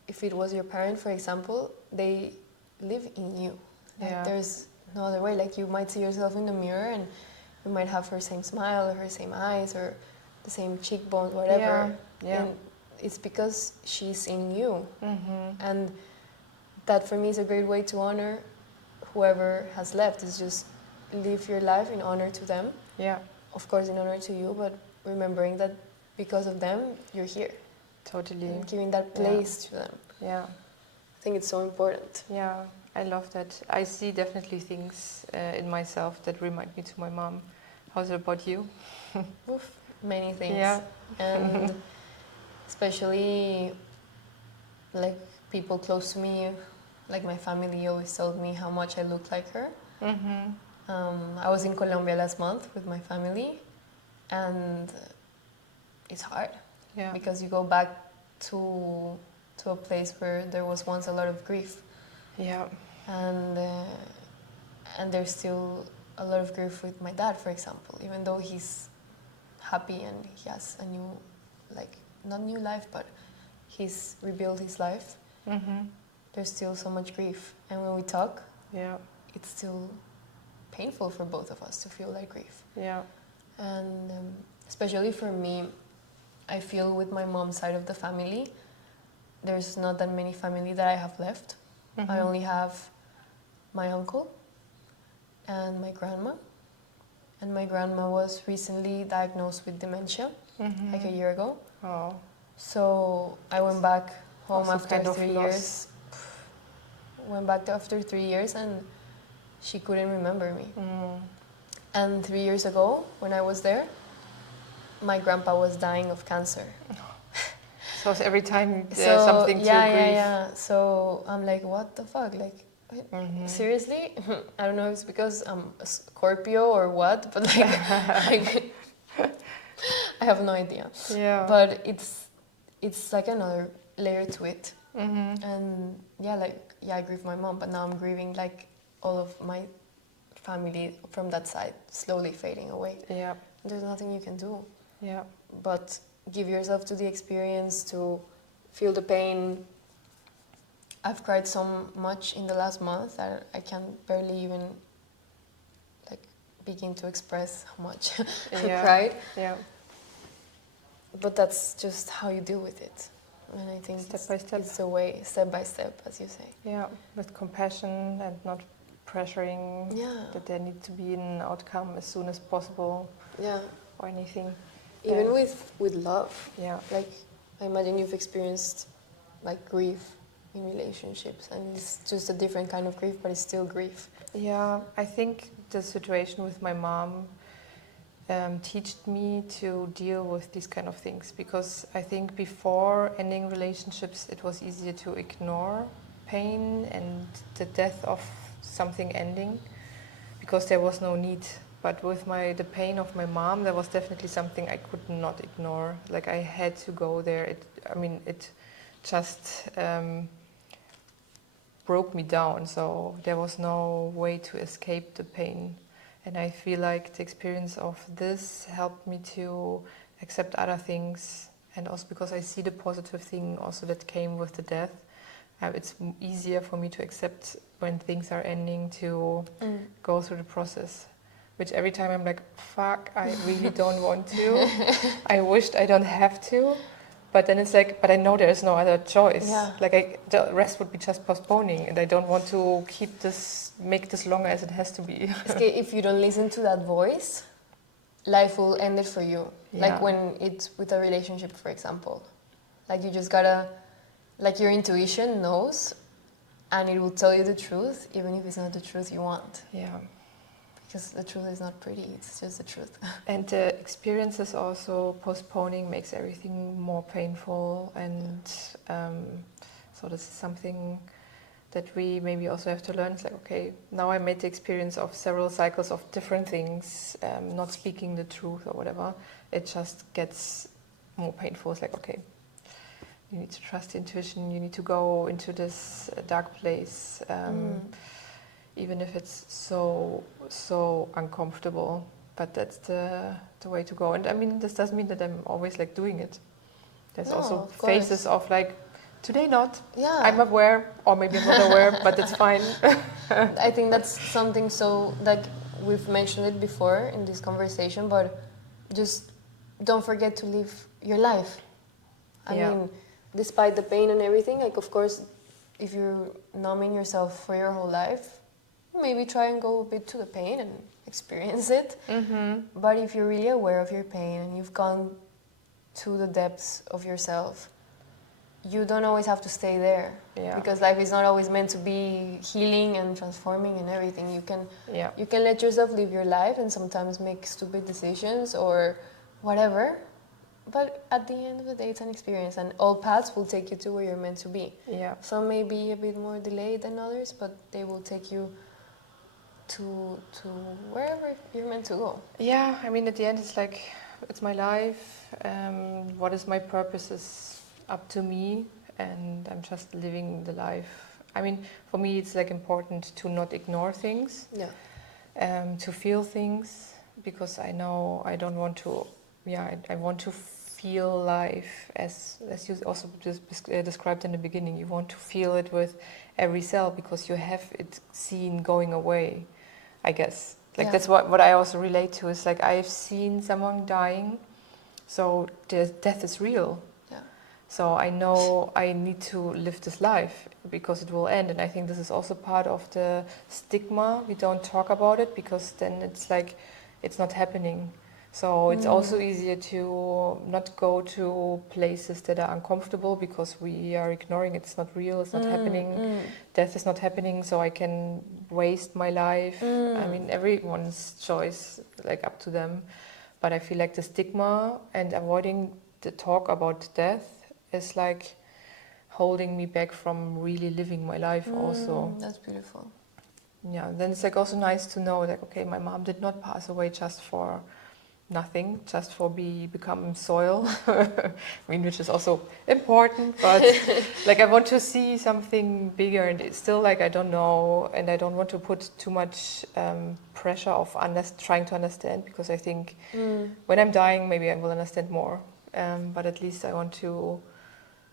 if it was your parent, for example, they live in you. Like there's no other way. Like you might see yourself in the mirror and you might have her same smile or her same eyes or the same cheekbones, whatever. And it's because she's in you. And that for me is a great way to honor whoever has left, is just live your life in honor to them. Yeah. Of course, in honor to you, but remembering that because of them, you're here. Totally. And giving that place to them. Yeah. I think it's so important. Yeah, I love that. I see definitely things in myself that remind me to my mom. How's it about you? Oof, many things. Yeah. And especially like people close to me, like my family always told me how much I look like her. I was in Colombia last month with my family, and it's hard because you go back to a place where there was once a lot of grief. Yeah. And there's still a lot of grief with my dad, for example, even though he's happy and he has a new, like, not new life, but he's rebuilt his life. There's still so much grief, and when we talk, it's still painful for both of us to feel that grief. And especially for me, I feel with my mom's side of the family, there's not that many family that I have left. I only have my uncle and my grandma. And my grandma was recently diagnosed with dementia, like a year ago. Oh. So I went back home Also after kind of 3 loss. years. Went back after 3 years, and she couldn't remember me. And 3 years ago, when I was there, my grandpa was dying of cancer. So every time there's something to grieve. Yeah. So I'm like, what the fuck? Like, seriously? I don't know if it's because I'm a Scorpio or what, but like I have no idea. Yeah. But it's like another layer to it. And I grieve my mom, but now I'm grieving like all of my family from that side slowly fading away. Yeah. There's nothing you can do. Yeah. But give yourself to the experience, to feel the pain. I've cried so much in the last month that I can barely even like begin to express how much I cried. Yeah. But that's just how you deal with it. And I think Step by step. it's the way, step by step, as you say. Yeah, with compassion and not pressuring that there needs to be an outcome as soon as possible. Yeah. Or anything. Even with love. Yeah. Like, I imagine you've experienced like grief in relationships, and it's just a different kind of grief, but it's still grief. Yeah, I think the situation with my mom taught me to deal with these kind of things, because I think before ending relationships it was easier to ignore pain and the death of something ending because there was no need. But with the pain of my mom, there was definitely something I could not ignore. Like I had to go there. It just broke me down. So there was no way to escape the pain. And I feel like the experience of this helped me to accept other things and also because I see the positive thing also that came with the death, it's easier for me to accept when things are ending to go through the process. Which every time I'm like, fuck, I really don't want to. I wished I don't have to. But then it's like, but I know there is no other choice. Yeah. Like the rest would be just postponing, and I don't want to make this longer as it has to be. If you don't listen to that voice, life will end it for you. Yeah. Like when it's with a relationship, for example. Like you just gotta, like your intuition knows, and it will tell you the truth, even if it's not the truth you want. Yeah. Because the truth is not pretty, it's just the truth. And the experiences also, postponing makes everything more painful, and so this is something that we maybe also have to learn. It's like, okay, now I made the experience of several cycles of different things, not speaking the truth or whatever, it just gets more painful. It's like, okay, you need to trust intuition, you need to go into this dark place, even if it's so uncomfortable, but that's the way to go. And I mean, this doesn't mean that I'm always like doing it. There's also phases of like, today not, I'm aware, or maybe I'm not aware, but it's fine. I think that's something so, like we've mentioned it before in this conversation, but just don't forget to live your life. I mean, despite the pain and everything, like of course, if you're numbing yourself for your whole life, maybe try and go a bit to the pain and experience it. But if you're really aware of your pain and you've gone to the depths of yourself, you don't always have to stay there. Because life is not always meant to be healing and transforming and everything. You can let yourself live your life and sometimes make stupid decisions or whatever. But at the end of the day, it's an experience, and all paths will take you to where you're meant to be. Some may be a bit more delayed than others, but they will take you to wherever you're meant to go. Yeah, I mean, at the end, it's like, it's my life. What is my purpose is up to me, and I'm just living the life. I mean, for me, it's like important to not ignore things, to feel things, because I know I don't want to. I want to feel life as you also described in the beginning. You want to feel it with every cell because you have it seen going away, I guess. Like that's what I also relate to, is like I've seen someone dying, so death is real. So I know I need to live this life because it will end, and I think this is also part of the stigma. We don't talk about it because then it's like it's not happening. So it's also easier to not go to places that are uncomfortable because we are ignoring it's not real, it's not happening, death is not happening, so I can waste my life. I mean, everyone's choice, like up to them. But I feel like the stigma and avoiding the talk about death is like holding me back from really living my life also. That's beautiful. Yeah, then it's like also nice to know that, okay, my mom did not pass away just for nothing, just for become soil. I mean, which is also important, but like I want to see something bigger, and it's still like I don't know, and I don't want to put too much pressure of trying to understand, because I think when I'm dying, maybe I will understand more. But at least I want to,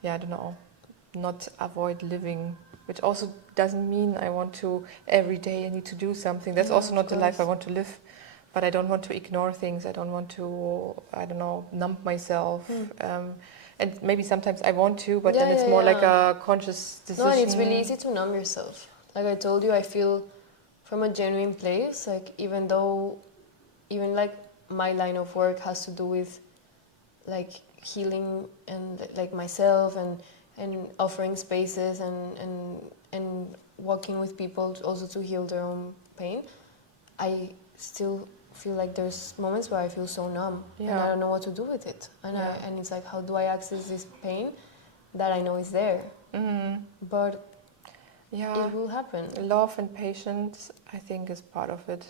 I don't know, not avoid living, which also doesn't mean I want to every day I need to do something. That's also not the life I want to live. But I don't want to ignore things. I don't want to, I don't know, numb myself. And maybe sometimes I want to, but then it's more like a conscious decision. No, and it's really easy to numb yourself. Like I told you, I feel from a genuine place, like even like my line of work has to do with like healing and like myself and offering spaces and walking with people also to heal their own pain, I still feel like there's moments where I feel so numb and I don't know what to do with it. And it's like, how do I access this pain that I know is there? But it will happen. Love and patience, I think, is part of it.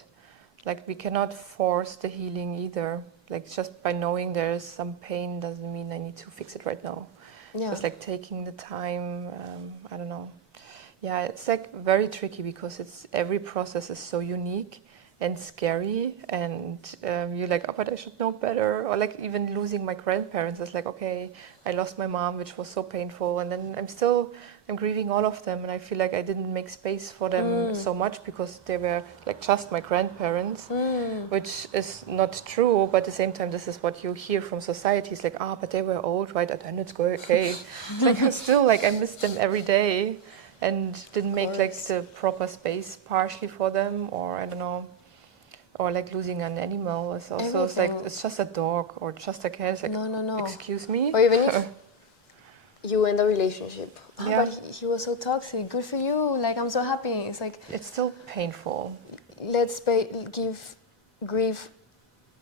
Like we cannot force the healing either. Like just by knowing there is some pain doesn't mean I need to fix it right now. Just like taking the time, I don't know. Yeah, it's like very tricky because every process is so unique. and scary, and you're like, oh, but I should know better. Or like even losing my grandparents is like, okay, I lost my mom, which was so painful, and then I'm grieving all of them, and I feel like I didn't make space for them so much because they were like just my grandparents, which is not true. But at the same time, this is what you hear from society. It's like, but they were old, right? And then it's okay. It's like I'm still like I miss them every day, and didn't make like the proper space partially for them, or I don't know. Or like losing an animal is also, it's like, it's just a dog or just a cat. It's like, No. excuse me? Or even if you end a relationship. Yeah. But he was so toxic. Good for you. Like, I'm so happy. It's like... It's still painful. Let's give grief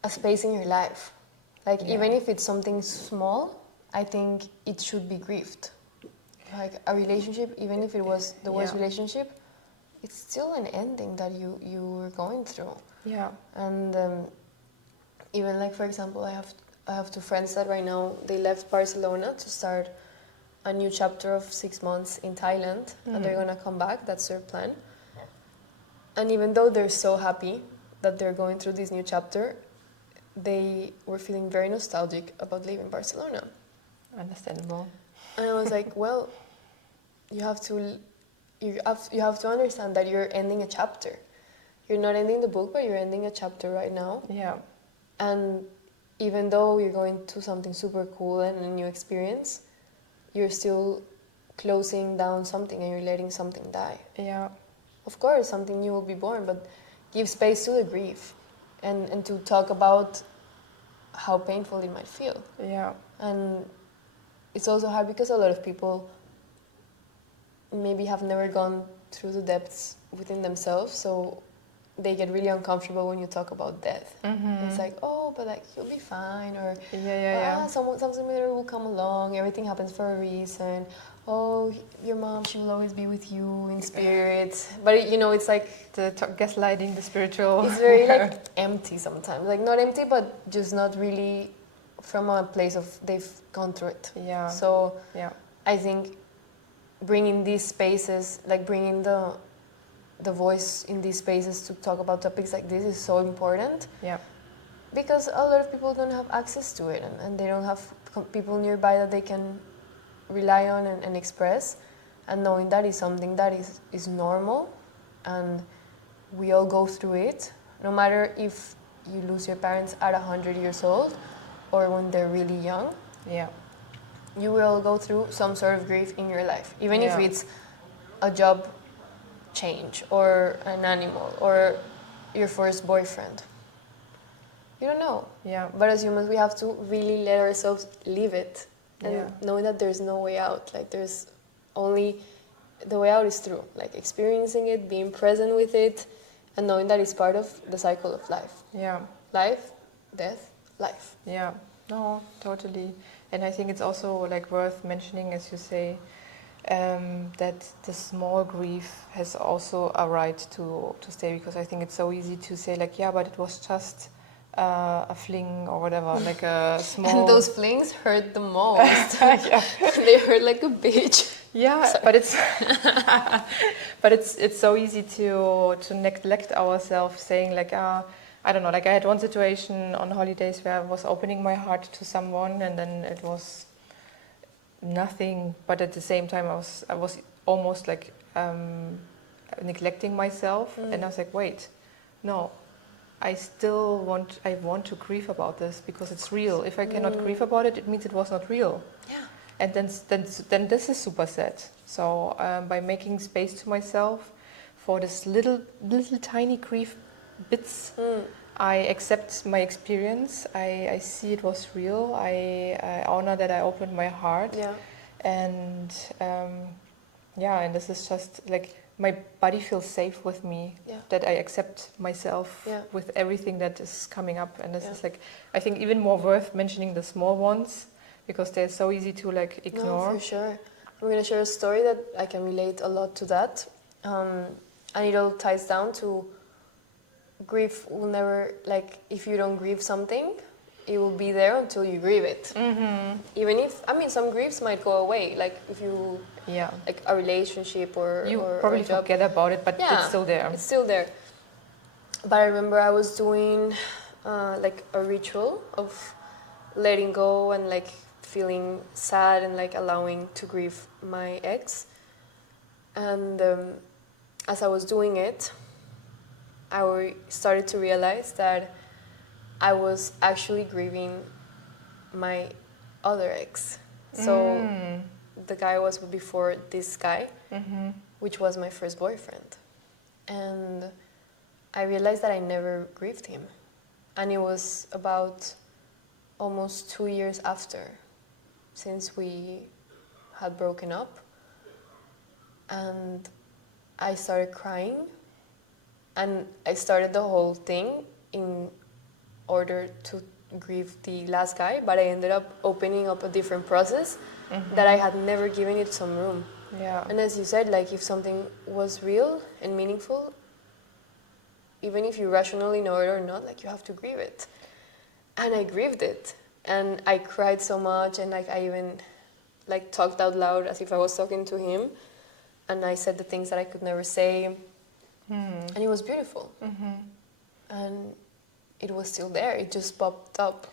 a space in your life. Like, even if it's something small, I think it should be grieved. Like, a relationship, even if it was the worst relationship, it's still an ending that you were going through. Yeah. And even like, for example, I have two friends that right now, they left Barcelona to start a new chapter of 6 months in Thailand, and they're gonna come back. That's their plan. And even though they're so happy that they're going through this new chapter, they were feeling very nostalgic about leaving Barcelona. Understandable. And I was like, well, you have to understand that you're ending a chapter. You're not ending the book, but you're ending a chapter right now. Yeah. And even though you're going to something super cool and a new experience, you're still closing down something and you're letting something die. Yeah. Of course, something new will be born, but give space to the grief and to talk about how painful it might feel. Yeah. And it's also hard because a lot of people maybe have never gone through the depths within themselves, so they get really uncomfortable when you talk about death. It's like, oh, but like you'll be fine, or something better will come along. Everything happens for a reason. Oh, your mom, she will always be with you in spirit. But it's like the gaslighting, the spiritual. It's very like empty sometimes. Like not empty, but just not really from a place of they've gone through it. Yeah. So I think bringing these spaces, like bringing the voice in these spaces to talk about topics like this is so important. Yeah. Because a lot of people don't have access to it, and they don't have people nearby that they can rely on and express. And knowing that is something that is normal, and we all go through it, no matter if you lose your parents at 100 years old or when they're really young. Yeah. You will go through some sort of grief in your life, even if it's a job change or an animal or your first boyfriend. You don't know. Yeah. But as humans, we have to really let ourselves live it and knowing that there's no way out. Like there's only the way out is through, like experiencing it, being present with it, and knowing that it's part of the cycle of life. Yeah. Life, death, life. Yeah. No, totally. And I think it's also like worth mentioning, as you say, that the small grief has also a right to stay, because I think it's so easy to say like, yeah, but it was just a fling or whatever, like a small... And those flings hurt the most. They hurt like a bitch. Yeah, Sorry. but it's but it's so easy to neglect ourselves, saying like, I don't know, like I had one situation on holidays where I was opening my heart to someone, and then it was nothing, but at the same time I was almost like neglecting myself, and I was like, wait, no, I want to grieve about this because it's real. If I cannot grieve about it, it means it was not real. Yeah. And then this is super sad. So by making space to myself for this little tiny grief bits, I accept my experience. I see it was real. I honor that I opened my heart. Yeah. And and this is just like my body feels safe with me. Yeah. That I accept myself with everything that is coming up. And this is like, I think even more worth mentioning the small ones, because they're so easy to like ignore. No, for sure. I'm going to share a story that I can relate a lot to that. And it all ties down to grief will never, like, if you don't grieve something, it will be there until you grieve it. Mm-hmm. Even if, some griefs might go away, like if you, like a relationship or you or probably a job. Forget about it, but it's still there. It's still there. But I remember I was doing like a ritual of letting go and like feeling sad and like allowing to grieve my ex. And as I was doing it, started to realize that I was actually grieving my other ex. So the guy was before this guy, which was my first boyfriend. And I realized that I never grieved him. And it was about almost 2 years after, since we had broken up. And I started crying. And I started the whole thing in order to grieve the last guy, but I ended up opening up a different process that I had never given it some room. Yeah. And as you said, like if something was real and meaningful, even if you rationally know it or not, like you have to grieve it. And I grieved it. And I cried so much, and like I even like talked out loud as if I was talking to him. And I said the things that I could never say. And it was beautiful. And it was still there. It just popped up.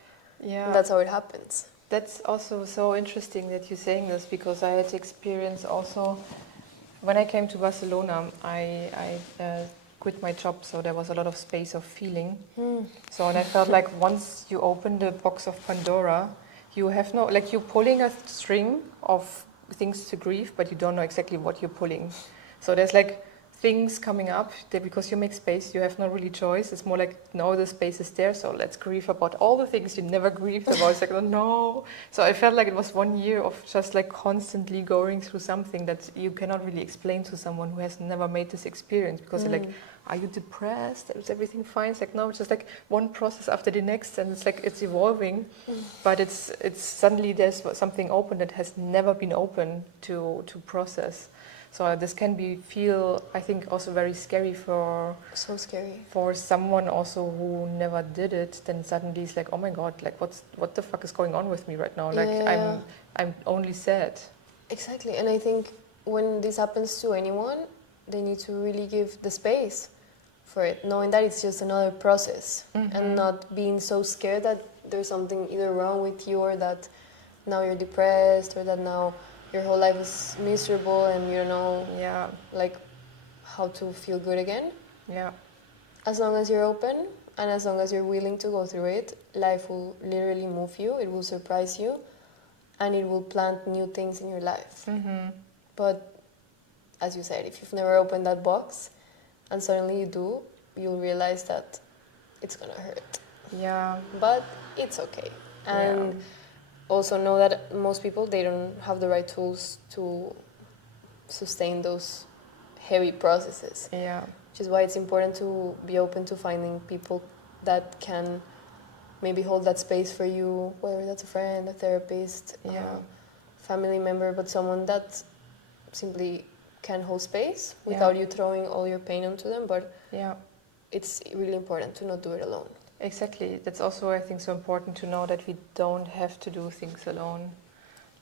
Yeah. And that's how it happens. That's also so interesting that you're saying this, because I had experience also when I came to Barcelona. I quit my job, so there was a lot of space of feeling. So, and I felt like once you open the box of Pandora, you have no, like you're pulling a string of things to grieve, but you don't know exactly what you're pulling. So there's like things coming up that because you make space, you have no really choice. It's more like, no, the space is there, so let's grieve about all the things you never grieved about. It's like, oh, no. So I felt like it was 1 year of just like constantly going through something that you cannot really explain to someone who has never made this experience, because they're like, are you depressed? Is everything fine? It's like, no, it's just like one process after the next, and it's like it's evolving, but it's suddenly there's something open that has never been open to process. So this can feel, I think, also very scary for So scary. for someone also who never did it. Then suddenly it's like, oh my god, like what the fuck is going on with me right now? Like Yeah. I'm only sad. Exactly. And I think when this happens to anyone, they need to really give the space for it, knowing that it's just another process, and not being so scared that there's something either wrong with you, or that now you're depressed, or that now your whole life is miserable and you don't know Yeah, like how to feel good again. yeah, As long as you're open and as long as you're willing to go through it, life will literally move you, it will surprise you, and it will plant new things in your life. But as you said, if you've never opened that box and suddenly you do, you'll realize that it's gonna hurt. yeah, But it's okay. And also know that most people, they don't have the right tools to sustain those heavy processes. yeah, Which is why it's important to be open to finding people that can maybe hold that space for you, whether that's a friend, a therapist, family member, but someone that simply can hold space without you throwing all your pain onto them. But it's really important to not do it alone. Exactly. That's also, I think, so important to know that we don't have to do things alone.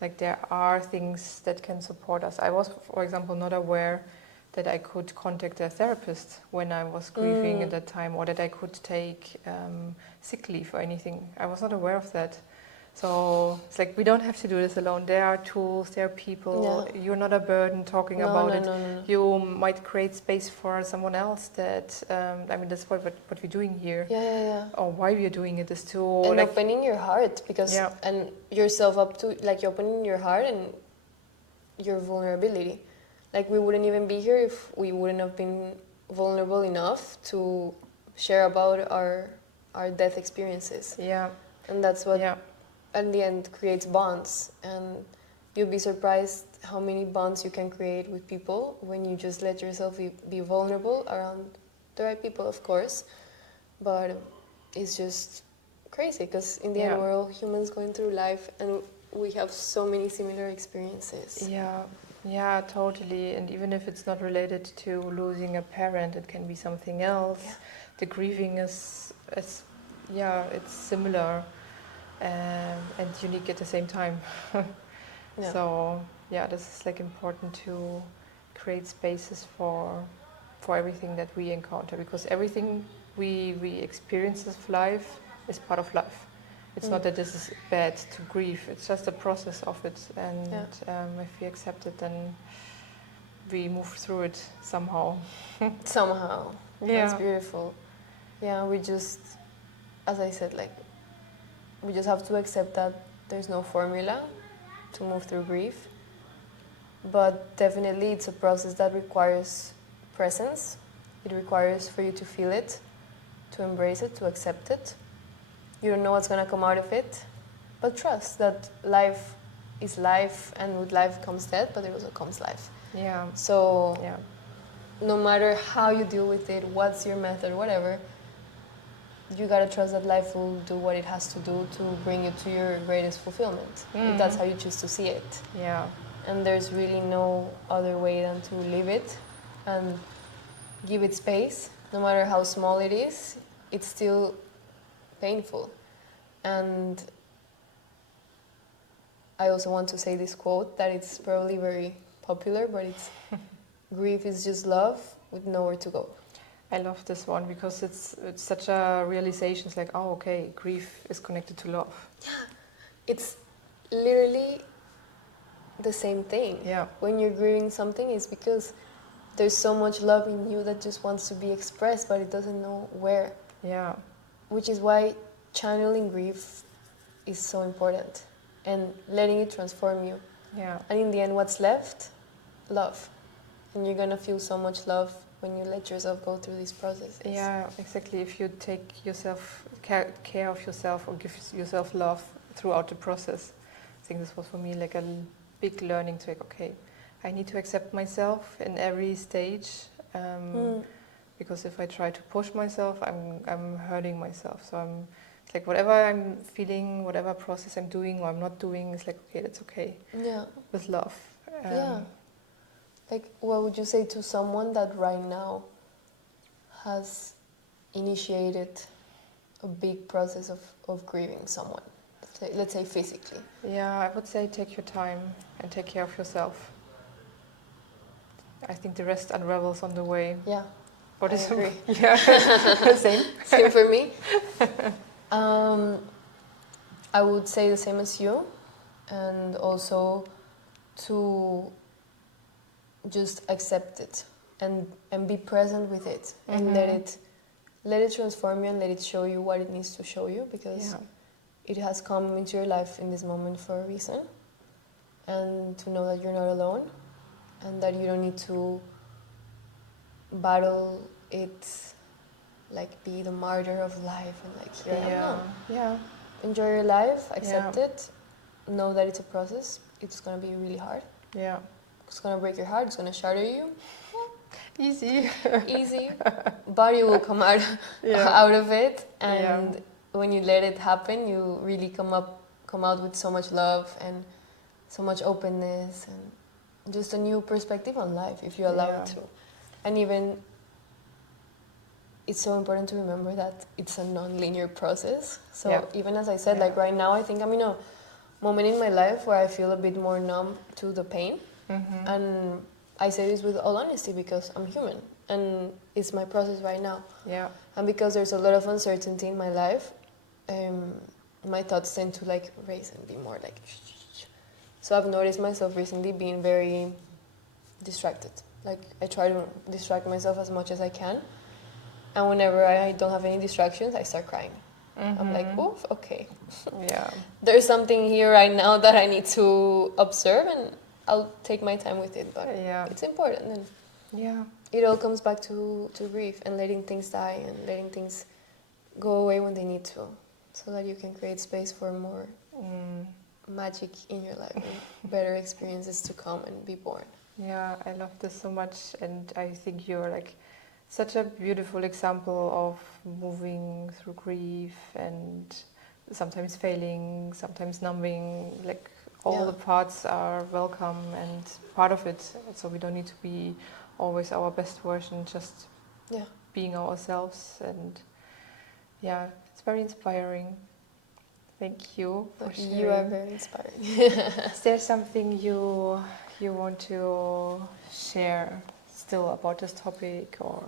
Like there are things that can support us. I was, for example, not aware that I could contact a therapist when I was grieving at that time, or that I could take sick leave or anything. I was not aware of that. So it's like we don't have to do this alone. There are tools, there are people. Yeah. You're not a burden talking about it. No. You might create space for someone else that, I mean, that's what we're doing here. Yeah. Or why we're doing it is to... And like, opening your heart, because, and yourself up to, like, opening your heart and your vulnerability. Like, we wouldn't even be here if we wouldn't have been vulnerable enough to share about our death experiences. Yeah. And that's what, in the end, creates bonds. And you'll be surprised how many bonds you can create with people when you just let yourself be vulnerable around the right people, of course. But it's just crazy, because in the end, we're all humans going through life, and we have so many similar experiences. Yeah, totally. And even if it's not related to losing a parent, it can be something else. The grieving is it's similar and unique at the same time. So this is like important to create spaces for everything that we encounter, because everything we experience this life is part of life. It's not that this is bad to grieve. It's just a process of it, and if we accept it, then we move through it somehow. Somehow. Yeah. That's beautiful. Yeah, we just, as I said, like, we just have to accept that there's no formula to move through grief. But definitely it's a process that requires presence. It requires for you to feel it, to embrace it, to accept it. You don't know what's going to come out of it, but trust that life is life, and with life comes death, but it also comes life. Yeah. So Yeah. no matter how you deal with it, what's your method, whatever, you gotta trust that life will do what it has to do to bring you to your greatest fulfillment, if that's how you choose to see it. Yeah. And there's really no other way than to live it and give it space. No matter how small it is, it's still painful. And I also want to say this quote that it's probably very popular, but it's grief is just love with nowhere to go. I love this one because it's such a realization. It's like, oh, okay, grief is connected to love. It's literally the same thing. Yeah. When you're grieving something, it's because there's so much love in you that just wants to be expressed, but it doesn't know where. Yeah. Which is why channeling grief is so important, and letting it transform you. Yeah. And in the end, what's left? Love. And you're gonna feel so much love when you let yourself go through these processes. Yeah, exactly. If you take yourself care of yourself or give yourself love throughout the process, I think this was for me like a big learning to like, okay, I need to accept myself in every stage, because if I try to push myself, I'm hurting myself. So it's like whatever I'm feeling, whatever process I'm doing or I'm not doing, it's like, okay, that's okay. Yeah. With love. Yeah. Like, what would you say to someone that right now has initiated a big process of grieving someone? Let's say physically. Yeah, I would say take your time and take care of yourself. I think the rest unravels on the way. Yeah, What I is agree. Yeah, same. Same for me. I would say the same as you, and also to just accept it and be present with it, and let it transform you and let it show you what it needs to show you, because it has come into your life in this moment for a reason, and to know that you're not alone and that you don't need to battle it, like be the martyr of life and like enjoy your life, accept it, know that it's a process. It's gonna be really hard. Yeah. It's gonna break your heart, it's gonna shatter you. Easy. Easy. But you will come out out of it, and when you let it happen, you really come out with so much love and so much openness and just a new perspective on life if you allow it to. And even it's so important to remember that it's a non-linear process. So even as I said, like right now I think I'm in a moment in my life where I feel a bit more numb to the pain. And I say this with all honesty because I'm human and it's my process right now. Yeah. And because there's a lot of uncertainty in my life, my thoughts tend to like race and be more like. So I've noticed myself recently being very distracted. Like I try to distract myself as much as I can, and whenever I don't have any distractions, I start crying. I'm like, oof, okay. Yeah. There's something here right now that I need to observe, and I'll take my time with it, but it's important. And it all comes back to grief and letting things die and letting things go away when they need to, so that you can create space for more magic in your life and better experiences to come and be born. Yeah, I love this so much, and I think you're like such a beautiful example of moving through grief and sometimes failing, sometimes numbing, like all the parts are welcome and part of it. So we don't need to be always our best version, just being ourselves. And it's very inspiring. Thank you for sharing. You are very inspiring. Is there something you want to share still about this topic, or?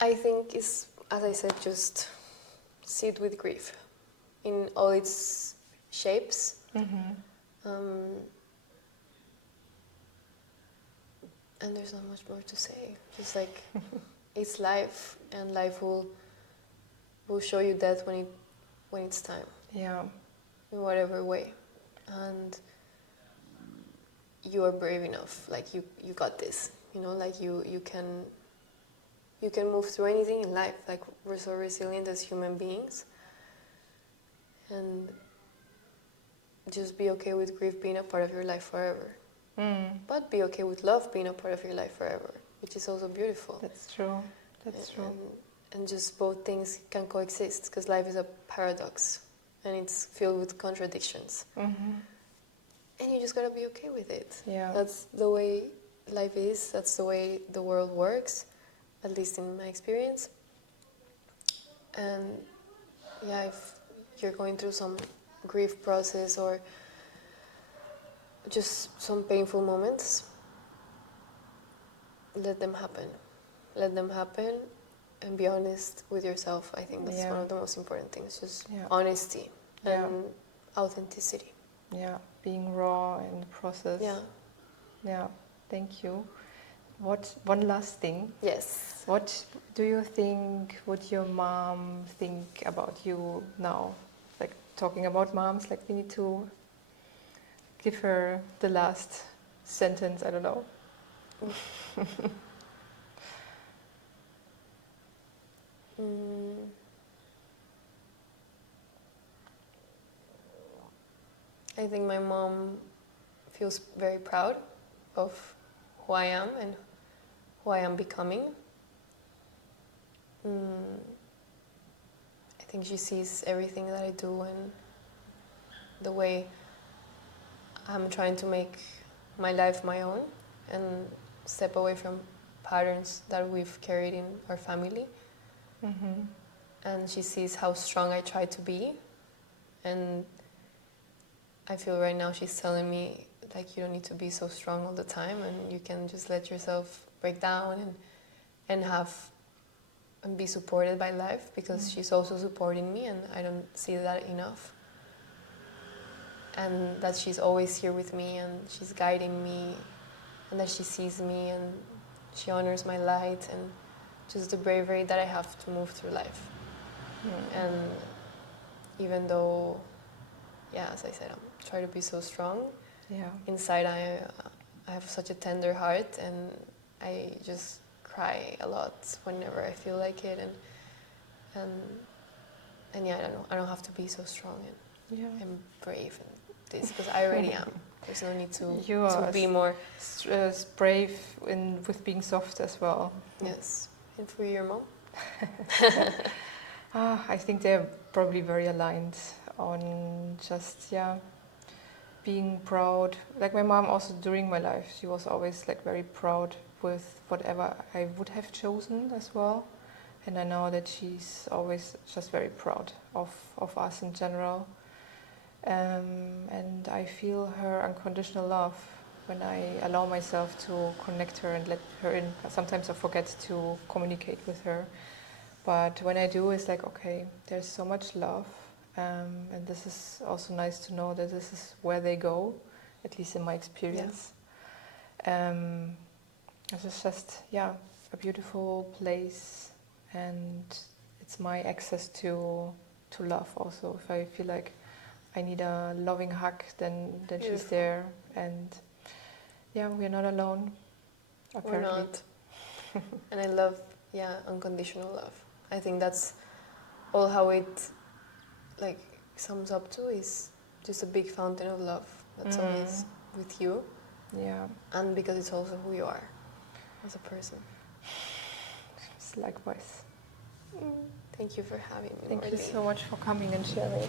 I think it's, as I said, just sit with grief in all its shapes. And there's not much more to say. Just like it's life, and life will show you death when it's time. Yeah. In whatever way, and you are brave enough. Like you got this. You know, like you can move through anything in life. Like we're so resilient as human beings, and just be okay with grief being a part of your life forever. But be okay with love being a part of your life forever, which is also beautiful. That's true. That's true. And just both things can coexist, because life is a paradox, and it's filled with contradictions. And you just gotta be okay with it. Yeah. That's the way life is. That's the way the world works, at least in my experience. And yeah, if you're going through some grief process or just some painful moments, let them happen. Let them happen, and be honest with yourself. I think that's one of the most important things. Just honesty and authenticity. Yeah, being raw in the process. Yeah. Yeah, thank you. One last thing. Yes. What do you think would your mom think about you now? Like, talking about moms, like, we need to give her the last sentence, I don't know. I think my mom feels very proud of who I am and who I am becoming. I think she sees everything that I do and the way I'm trying to make my life my own and step away from patterns that we've carried in our family. And she sees how strong I try to be, and I feel right now she's telling me, like, you don't need to be so strong all the time, and you can just let yourself break down and be supported by life, because she's also supporting me, and I don't see that enough. And that she's always here with me, and she's guiding me, and that she sees me, and she honors my light, and just the bravery that I have to move through life. And even though, as I said, I'm trying to be so strong, inside I have such a tender heart, and I just cry a lot whenever I feel like it, and I don't have to be so strong and brave and this, because I already am. There's no need to be more brave with being soft as well. Yes. And for your mom? I think they're probably very aligned on just being proud. Like my mom, also during my life, she was always like very proud with whatever I would have chosen as well. And I know that she's always just very proud of us in general. And I feel her unconditional love when I allow myself to connect her and let her in. Sometimes I forget to communicate with her. But when I do, it's like, okay, there's so much love. And this is also nice to know that this is where they go, at least in my experience. It's just, a beautiful place. And it's my access to love also. If I feel like I need a loving hug, then she's there. And we're not alone, apparently. We're not. And I love, unconditional love. I think that's all how it sums up to, is just a big fountain of love that's always with you. Yeah. And because it's also who you are as a person. Likewise. Thank you for having me. Thank you so much for coming and sharing.